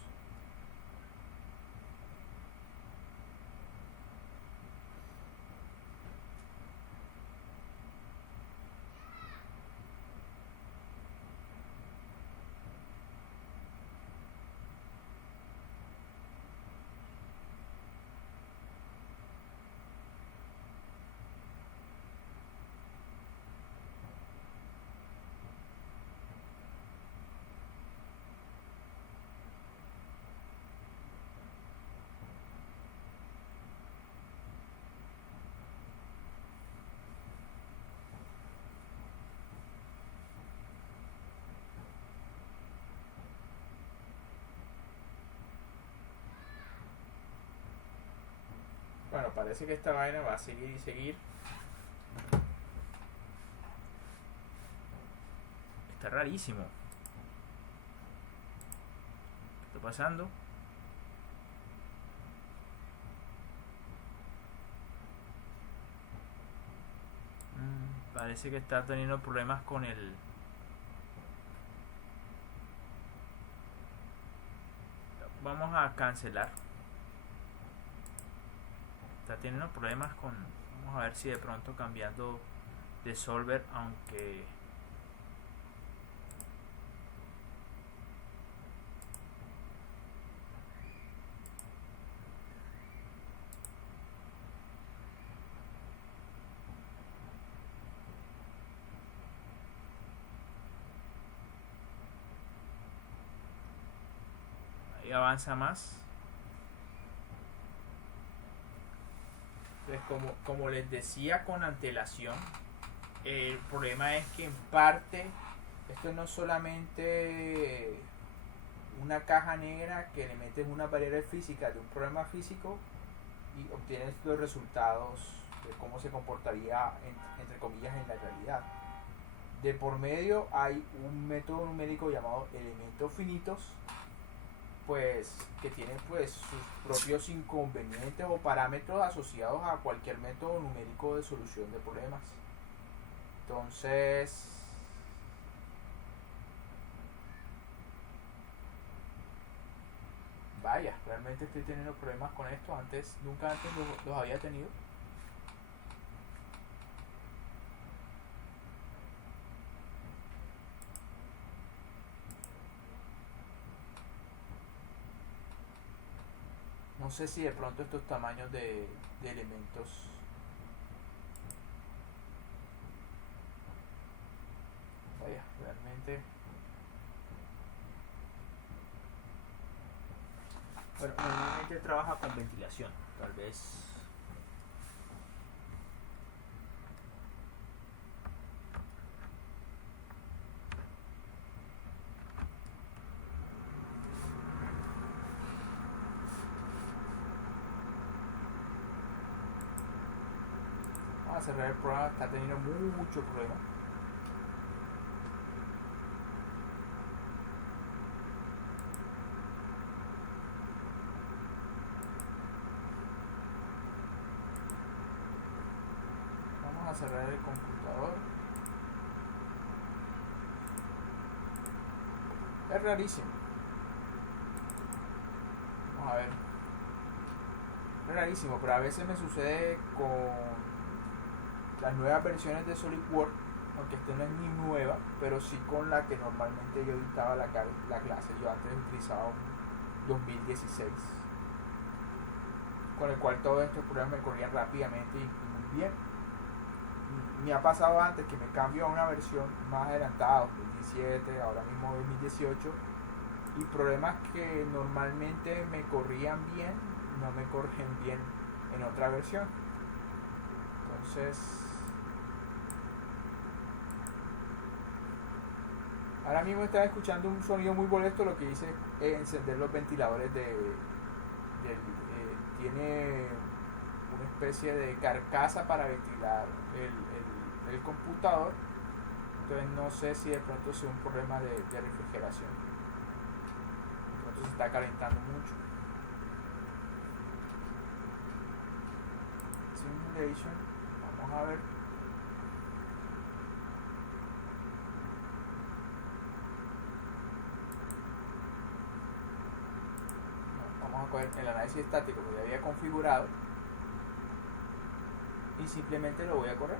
Bueno, parece que esta vaina va a seguir y seguir. Está rarísimo. ¿Qué está pasando? Parece que está teniendo problemas con el... Vamos a cancelar. Está teniendo problemas con... Vamos a ver si de pronto cambiando de solver, aunque... Ahí avanza más. Entonces, como les decía con antelación, el problema es que en parte esto no es solamente una caja negra que le metes una barrera física de un problema físico, y obtienes los resultados de cómo se comportaría entre comillas en la realidad. De por medio hay un método numérico llamado elementos finitos, pues que tienen pues sus propios inconvenientes o parámetros asociados a cualquier método numérico de solución de problemas. Entonces, vaya, realmente estoy teniendo problemas con esto. Nunca antes los había tenido. No sé si de pronto estos tamaños de elementos. Vaya, realmente. Bueno, normalmente trabaja con ventilación. Tal vez. Vamos a cerrar el programa. Está teniendo mucho problema. A cerrar el computador. Es rarísimo. Vamos a ver. Es rarísimo, pero a veces me sucede con las nuevas versiones de SolidWorks, aunque esta no es ni nueva, pero sí con la que normalmente yo dictaba la clase. Yo antes utilizaba un 2016, con el cual todos estos programas me corrían rápidamente y muy bien. Me ha pasado antes que me cambio a una versión más adelantada, 2017, ahora mismo 2018, y problemas que normalmente me corrían bien, no me corren bien en otra versión. Entonces, ahora mismo estaba escuchando un sonido muy molesto. Lo que hice es encender los ventiladores tiene una especie de carcasa para ventilar el computador. Entonces no sé si de pronto sea un problema de refrigeración. Entonces se está calentando mucho. Simulation, vamos a ver. Vamos a coger el análisis estático que ya había configurado y simplemente lo voy a correr.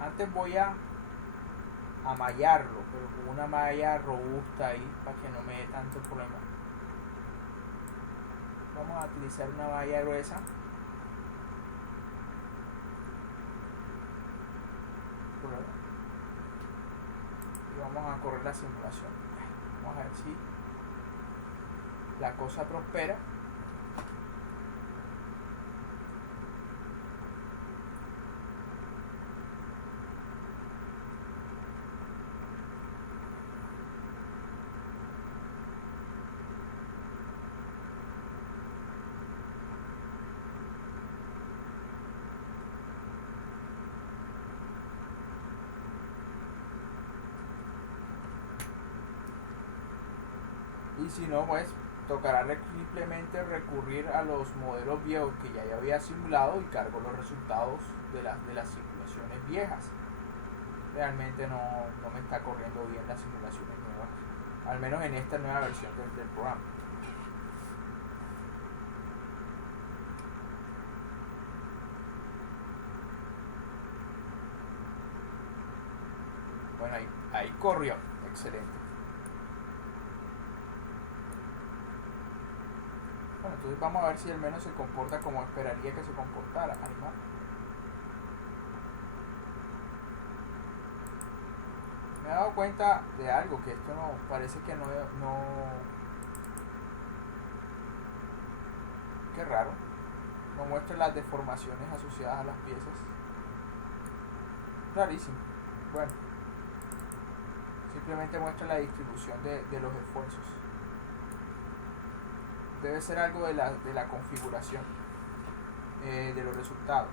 Antes voy a mallarlo, pero con una malla robusta ahí para que no me dé tanto problema. Vamos a utilizar una malla gruesa. Y vamos a correr la simulación. Vamos a ver si la cosa prospera. Y si no, pues tocará simplemente recurrir a los modelos viejos que ya había simulado y cargo los resultados de las simulaciones viejas. Realmente no me está corriendo bien las simulaciones nuevas, al menos en esta nueva versión del programa. Bueno, ahí corrió, excelente. Bueno, entonces vamos a ver si al menos se comporta como esperaría que se comportara, animal. Me he dado cuenta de algo, que esto no, parece que no qué raro, no muestra las deformaciones asociadas a las piezas. Rarísimo. Bueno, simplemente muestra la distribución de los esfuerzos. debe ser algo de la configuración de los resultados.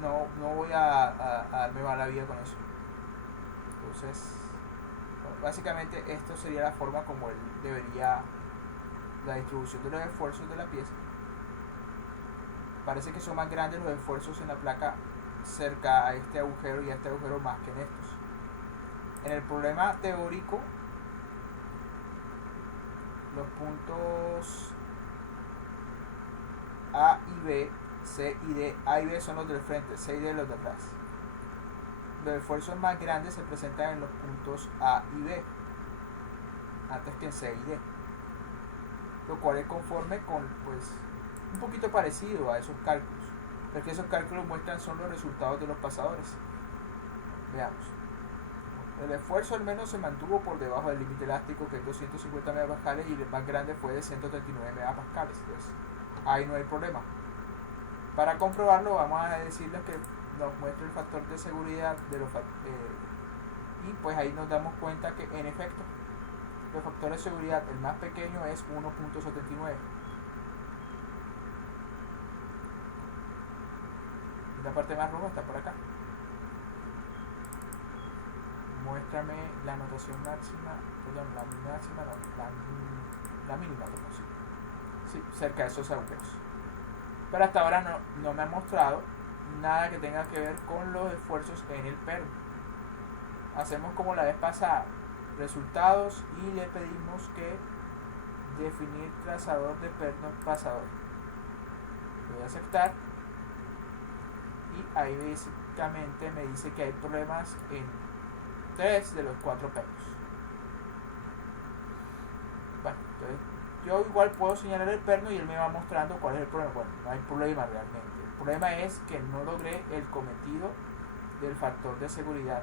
No voy a darme mala vida con eso. Entonces, bueno, básicamente esto sería la forma como él debería, la distribución de los esfuerzos de la pieza. Parece que son más grandes los esfuerzos en la placa cerca a este agujero y a este agujero más que en estos. En el problema teórico, los puntos A y B, C y D, A y B son los del frente, C y D los de atrás. Los esfuerzos más grandes se presentan en los puntos A y B, antes que en C y D, lo cual es conforme con, pues, un poquito parecido a esos cálculos. Lo que esos cálculos muestran son los resultados de los pasadores. Veamos. El esfuerzo al menos se mantuvo por debajo del límite elástico, que es 250 megapascales, y el más grande fue de 139 megapascales. Entonces, ahí no hay problema. Para comprobarlo, vamos a decirles que nos muestre el factor de seguridad de los y pues ahí nos damos cuenta que en efecto los factores de seguridad, el más pequeño es 1.79. La parte más roja está por acá. Muéstrame la anotación máxima, perdón, la máxima, no, la mínima, sí, cerca de esos agujeros. Pero hasta ahora no me ha mostrado nada que tenga que ver con los esfuerzos en el perno. Hacemos como la vez pasada, resultados, y le pedimos que definir trazador de perno pasador. Voy a aceptar y ahí básicamente me dice que hay problemas en 3 de los 4 pernos. Bueno, entonces yo igual puedo señalar el perno y él me va mostrando cuál es el problema. Bueno, no hay problema realmente. El problema es que no logré el cometido del factor de seguridad.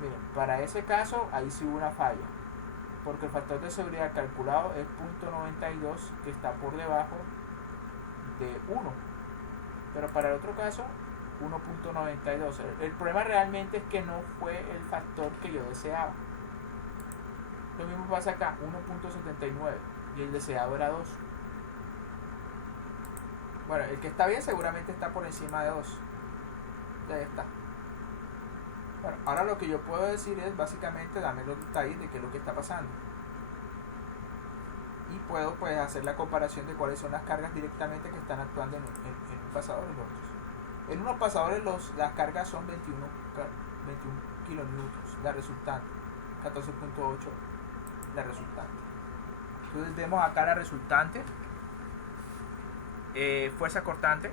Miren, para ese caso ahí sí hubo una falla, porque el factor de seguridad calculado es 0.92, que está por debajo de 1, pero para el otro caso 1.92. El problema realmente es que no fue el factor que yo deseaba. Lo mismo pasa acá, 1.79, y el deseado era 2. Bueno, el que está bien seguramente está por encima de 2. Ya está. Bueno, ahora lo que yo puedo decir es básicamente dame los detalles de qué es lo que está pasando. Y puedo pues hacer la comparación de cuáles son las cargas directamente que están actuando en un pasador y los otros. En unos pasadores las cargas son 21 kilonewtons, la resultante, 14.8 la resultante. Entonces vemos acá la resultante, fuerza cortante.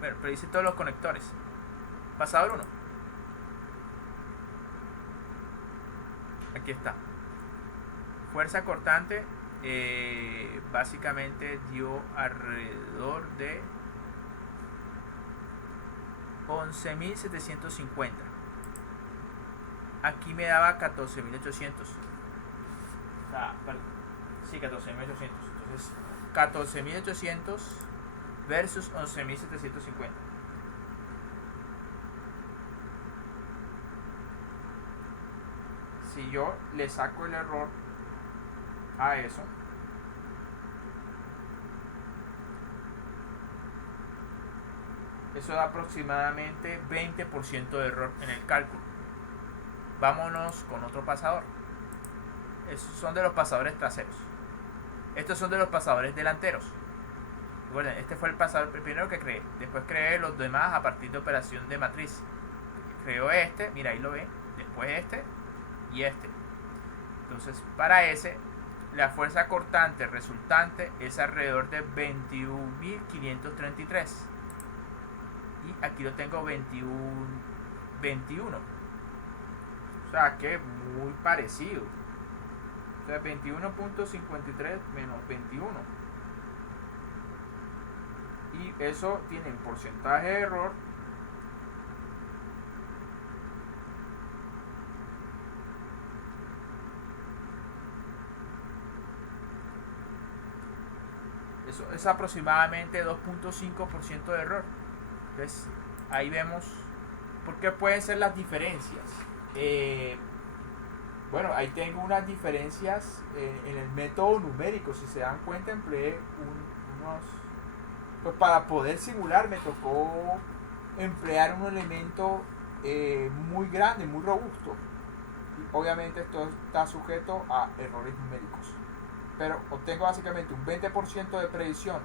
Bueno, pero dice todos los conectores. Pasador 1. Aquí está. Fuerza cortante básicamente dio alrededor de 11.750. Aquí me daba 14.800. Sí, 14.800. Entonces, 14.800 versus 11.750. Si yo le saco el error a eso, eso da aproximadamente 20% de error en el cálculo. Vámonos con otro pasador. Esos son de los pasadores traseros. Estos son de los pasadores delanteros. Bueno, este fue el pasador, el primero que creé. Después creé los demás a partir de operación de matriz. Creo este, mira ahí lo ven. Después este y este. Entonces para ese la fuerza cortante resultante es alrededor de 21.533 y aquí lo tengo 21, o sea que muy parecido, o sea 21.53 menos 21, y eso tiene un porcentaje de error Eso es aproximadamente 2.5% de error. Entonces, ahí vemos por qué pueden ser las diferencias. Bueno, ahí tengo unas diferencias en el método numérico. Si se dan cuenta, empleé unos... Pues para poder simular me tocó emplear un elemento muy grande, muy robusto. Y obviamente esto está sujeto a errores numéricos. Pero obtengo básicamente un 20% de predicción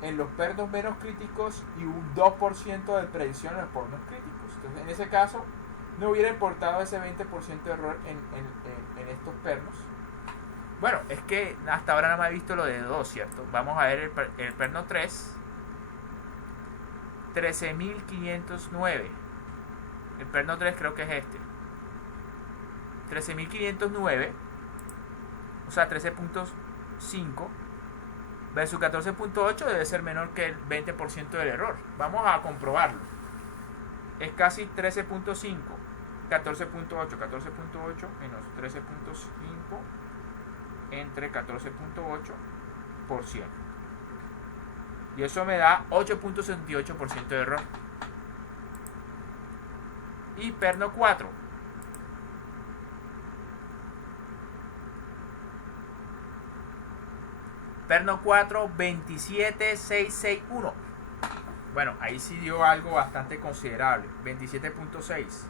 en los pernos menos críticos y un 2% de predicción en los pernos críticos. Entonces, en ese caso, no hubiera importado ese 20% de error en estos pernos. Bueno, es que hasta ahora no me he visto lo de 2, ¿cierto? Vamos a ver el perno 3. 13.509. El perno 3 creo que es este. 13.509. O sea, 13.5 versus 14.8 debe ser menor que el 20% del error. Vamos a comprobarlo. Es casi 13.5. 14.8. 14.8 menos 13.5 entre 14.8%. Y eso me da 8.68% de error. Y perno 4. Perno 4, 27.661. Bueno, ahí sí dio algo bastante considerable. 27.6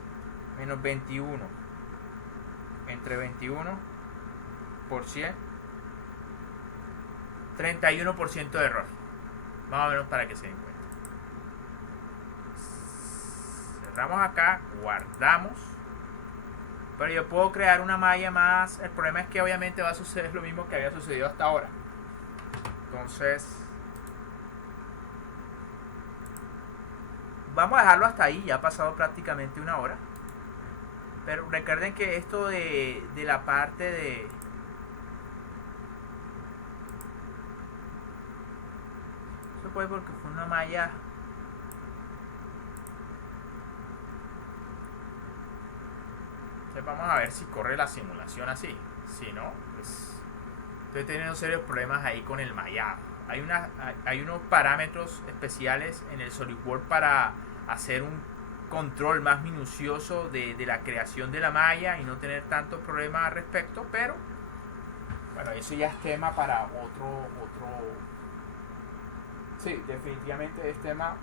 menos 21 entre 21 por 100. 31% de error. Más o menos para que se den cuenta. Cerramos acá, guardamos. Pero yo puedo crear una malla más. El problema es que obviamente va a suceder lo mismo que había sucedido hasta ahora. Entonces, vamos a dejarlo hasta ahí. Ya ha pasado prácticamente una hora. Pero recuerden que esto de la parte de... Eso fue porque fue una malla... Entonces vamos a ver si corre la simulación así. Si no, pues... Estoy teniendo serios problemas ahí con el mallado. Hay unos parámetros especiales en el SolidWorks para hacer un control más minucioso de la creación de la malla y no tener tantos problemas al respecto, pero bueno, eso ya es tema para otro sí, definitivamente es tema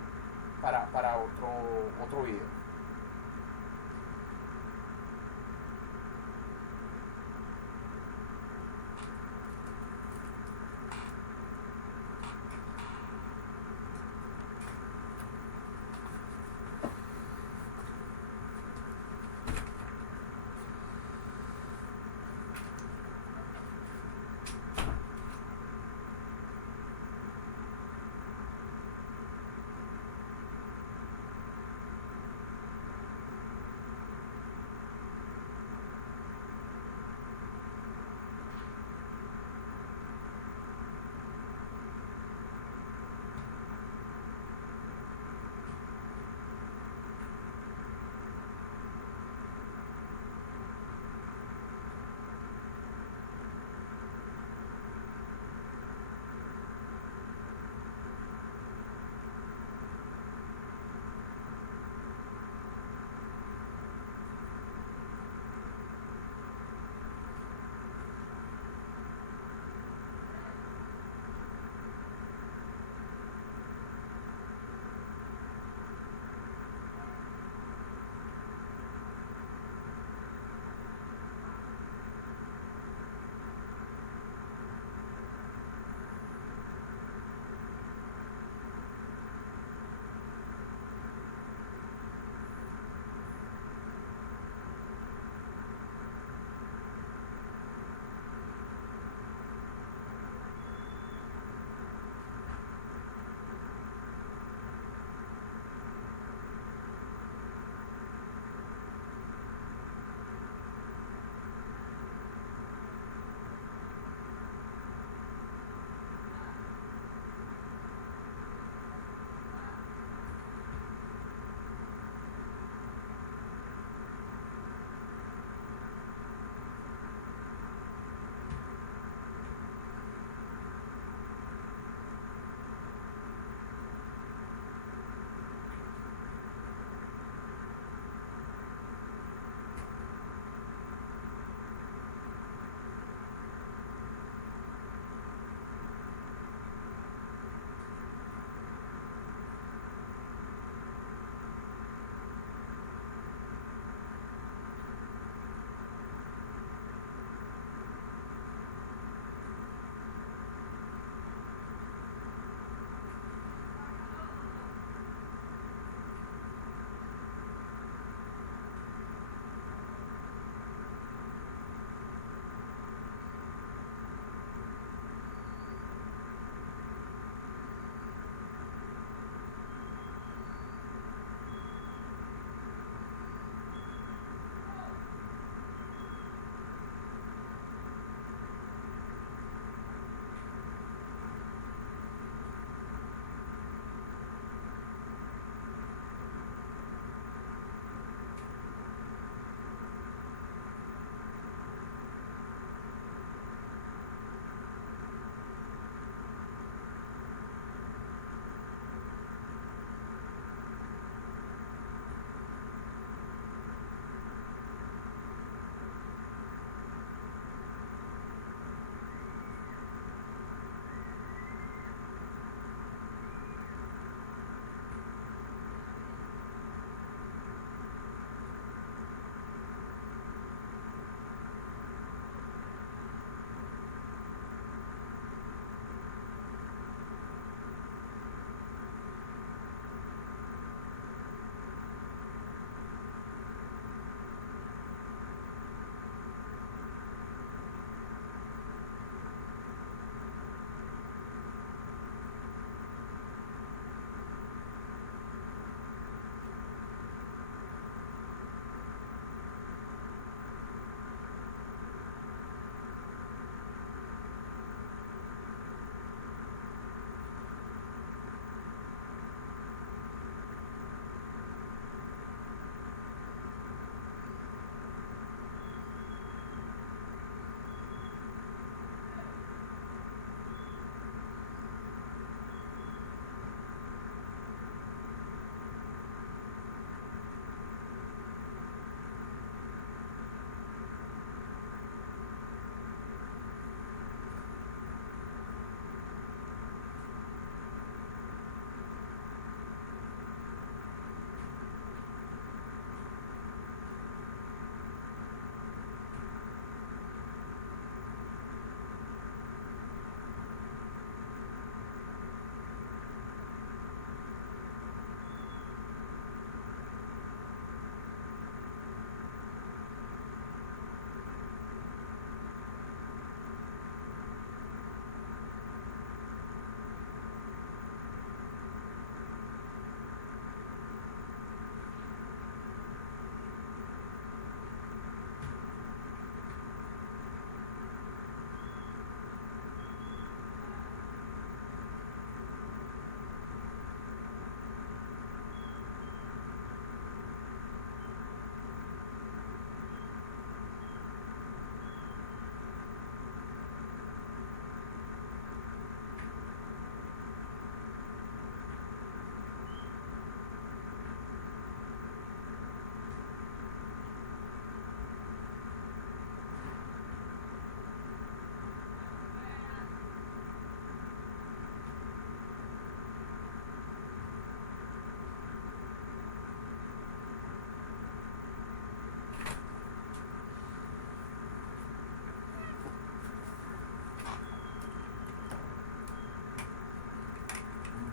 para otro video.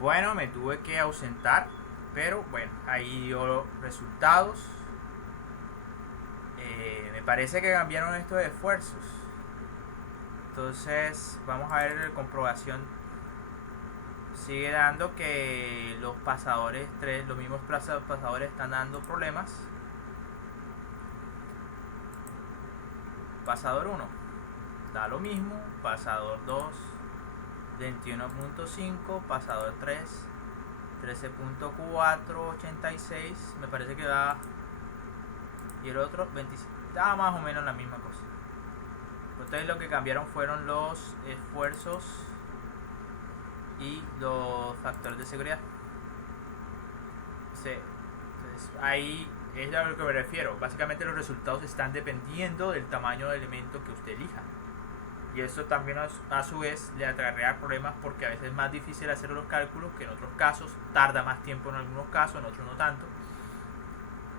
bueno, me tuve que ausentar, pero bueno, ahí dio los resultados. Me parece que cambiaron estos esfuerzos. Entonces vamos a ver la comprobación. Sigue dando que los pasadores 3, los mismos pasadores están dando problemas. Pasador 1 da lo mismo, pasador 2 21.5, pasador 3 13.486, me parece que da, y el otro 25, da más o menos la misma cosa. Entonces lo que cambiaron fueron los esfuerzos y los factores de seguridad. Sí. Entonces ahí es a lo que me refiero. Básicamente los resultados están dependiendo del tamaño del elemento que usted elija. Y eso también a su vez le atraerá problemas porque a veces es más difícil hacer los cálculos que en otros casos. Tarda más tiempo en algunos casos, en otros no tanto.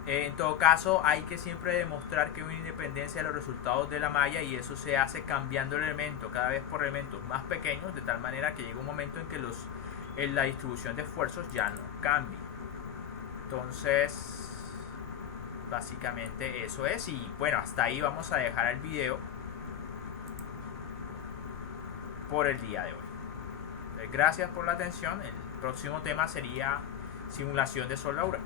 En todo caso hay que siempre demostrar que hay una independencia de los resultados de la malla, y eso se hace cambiando el elemento cada vez por elementos más pequeños, de tal manera que llega un momento en que la distribución de esfuerzos ya no cambie. Entonces básicamente eso es, y bueno, hasta ahí vamos a dejar el video por el día de hoy. Gracias por la atención. El próximo tema sería simulación de soldadura.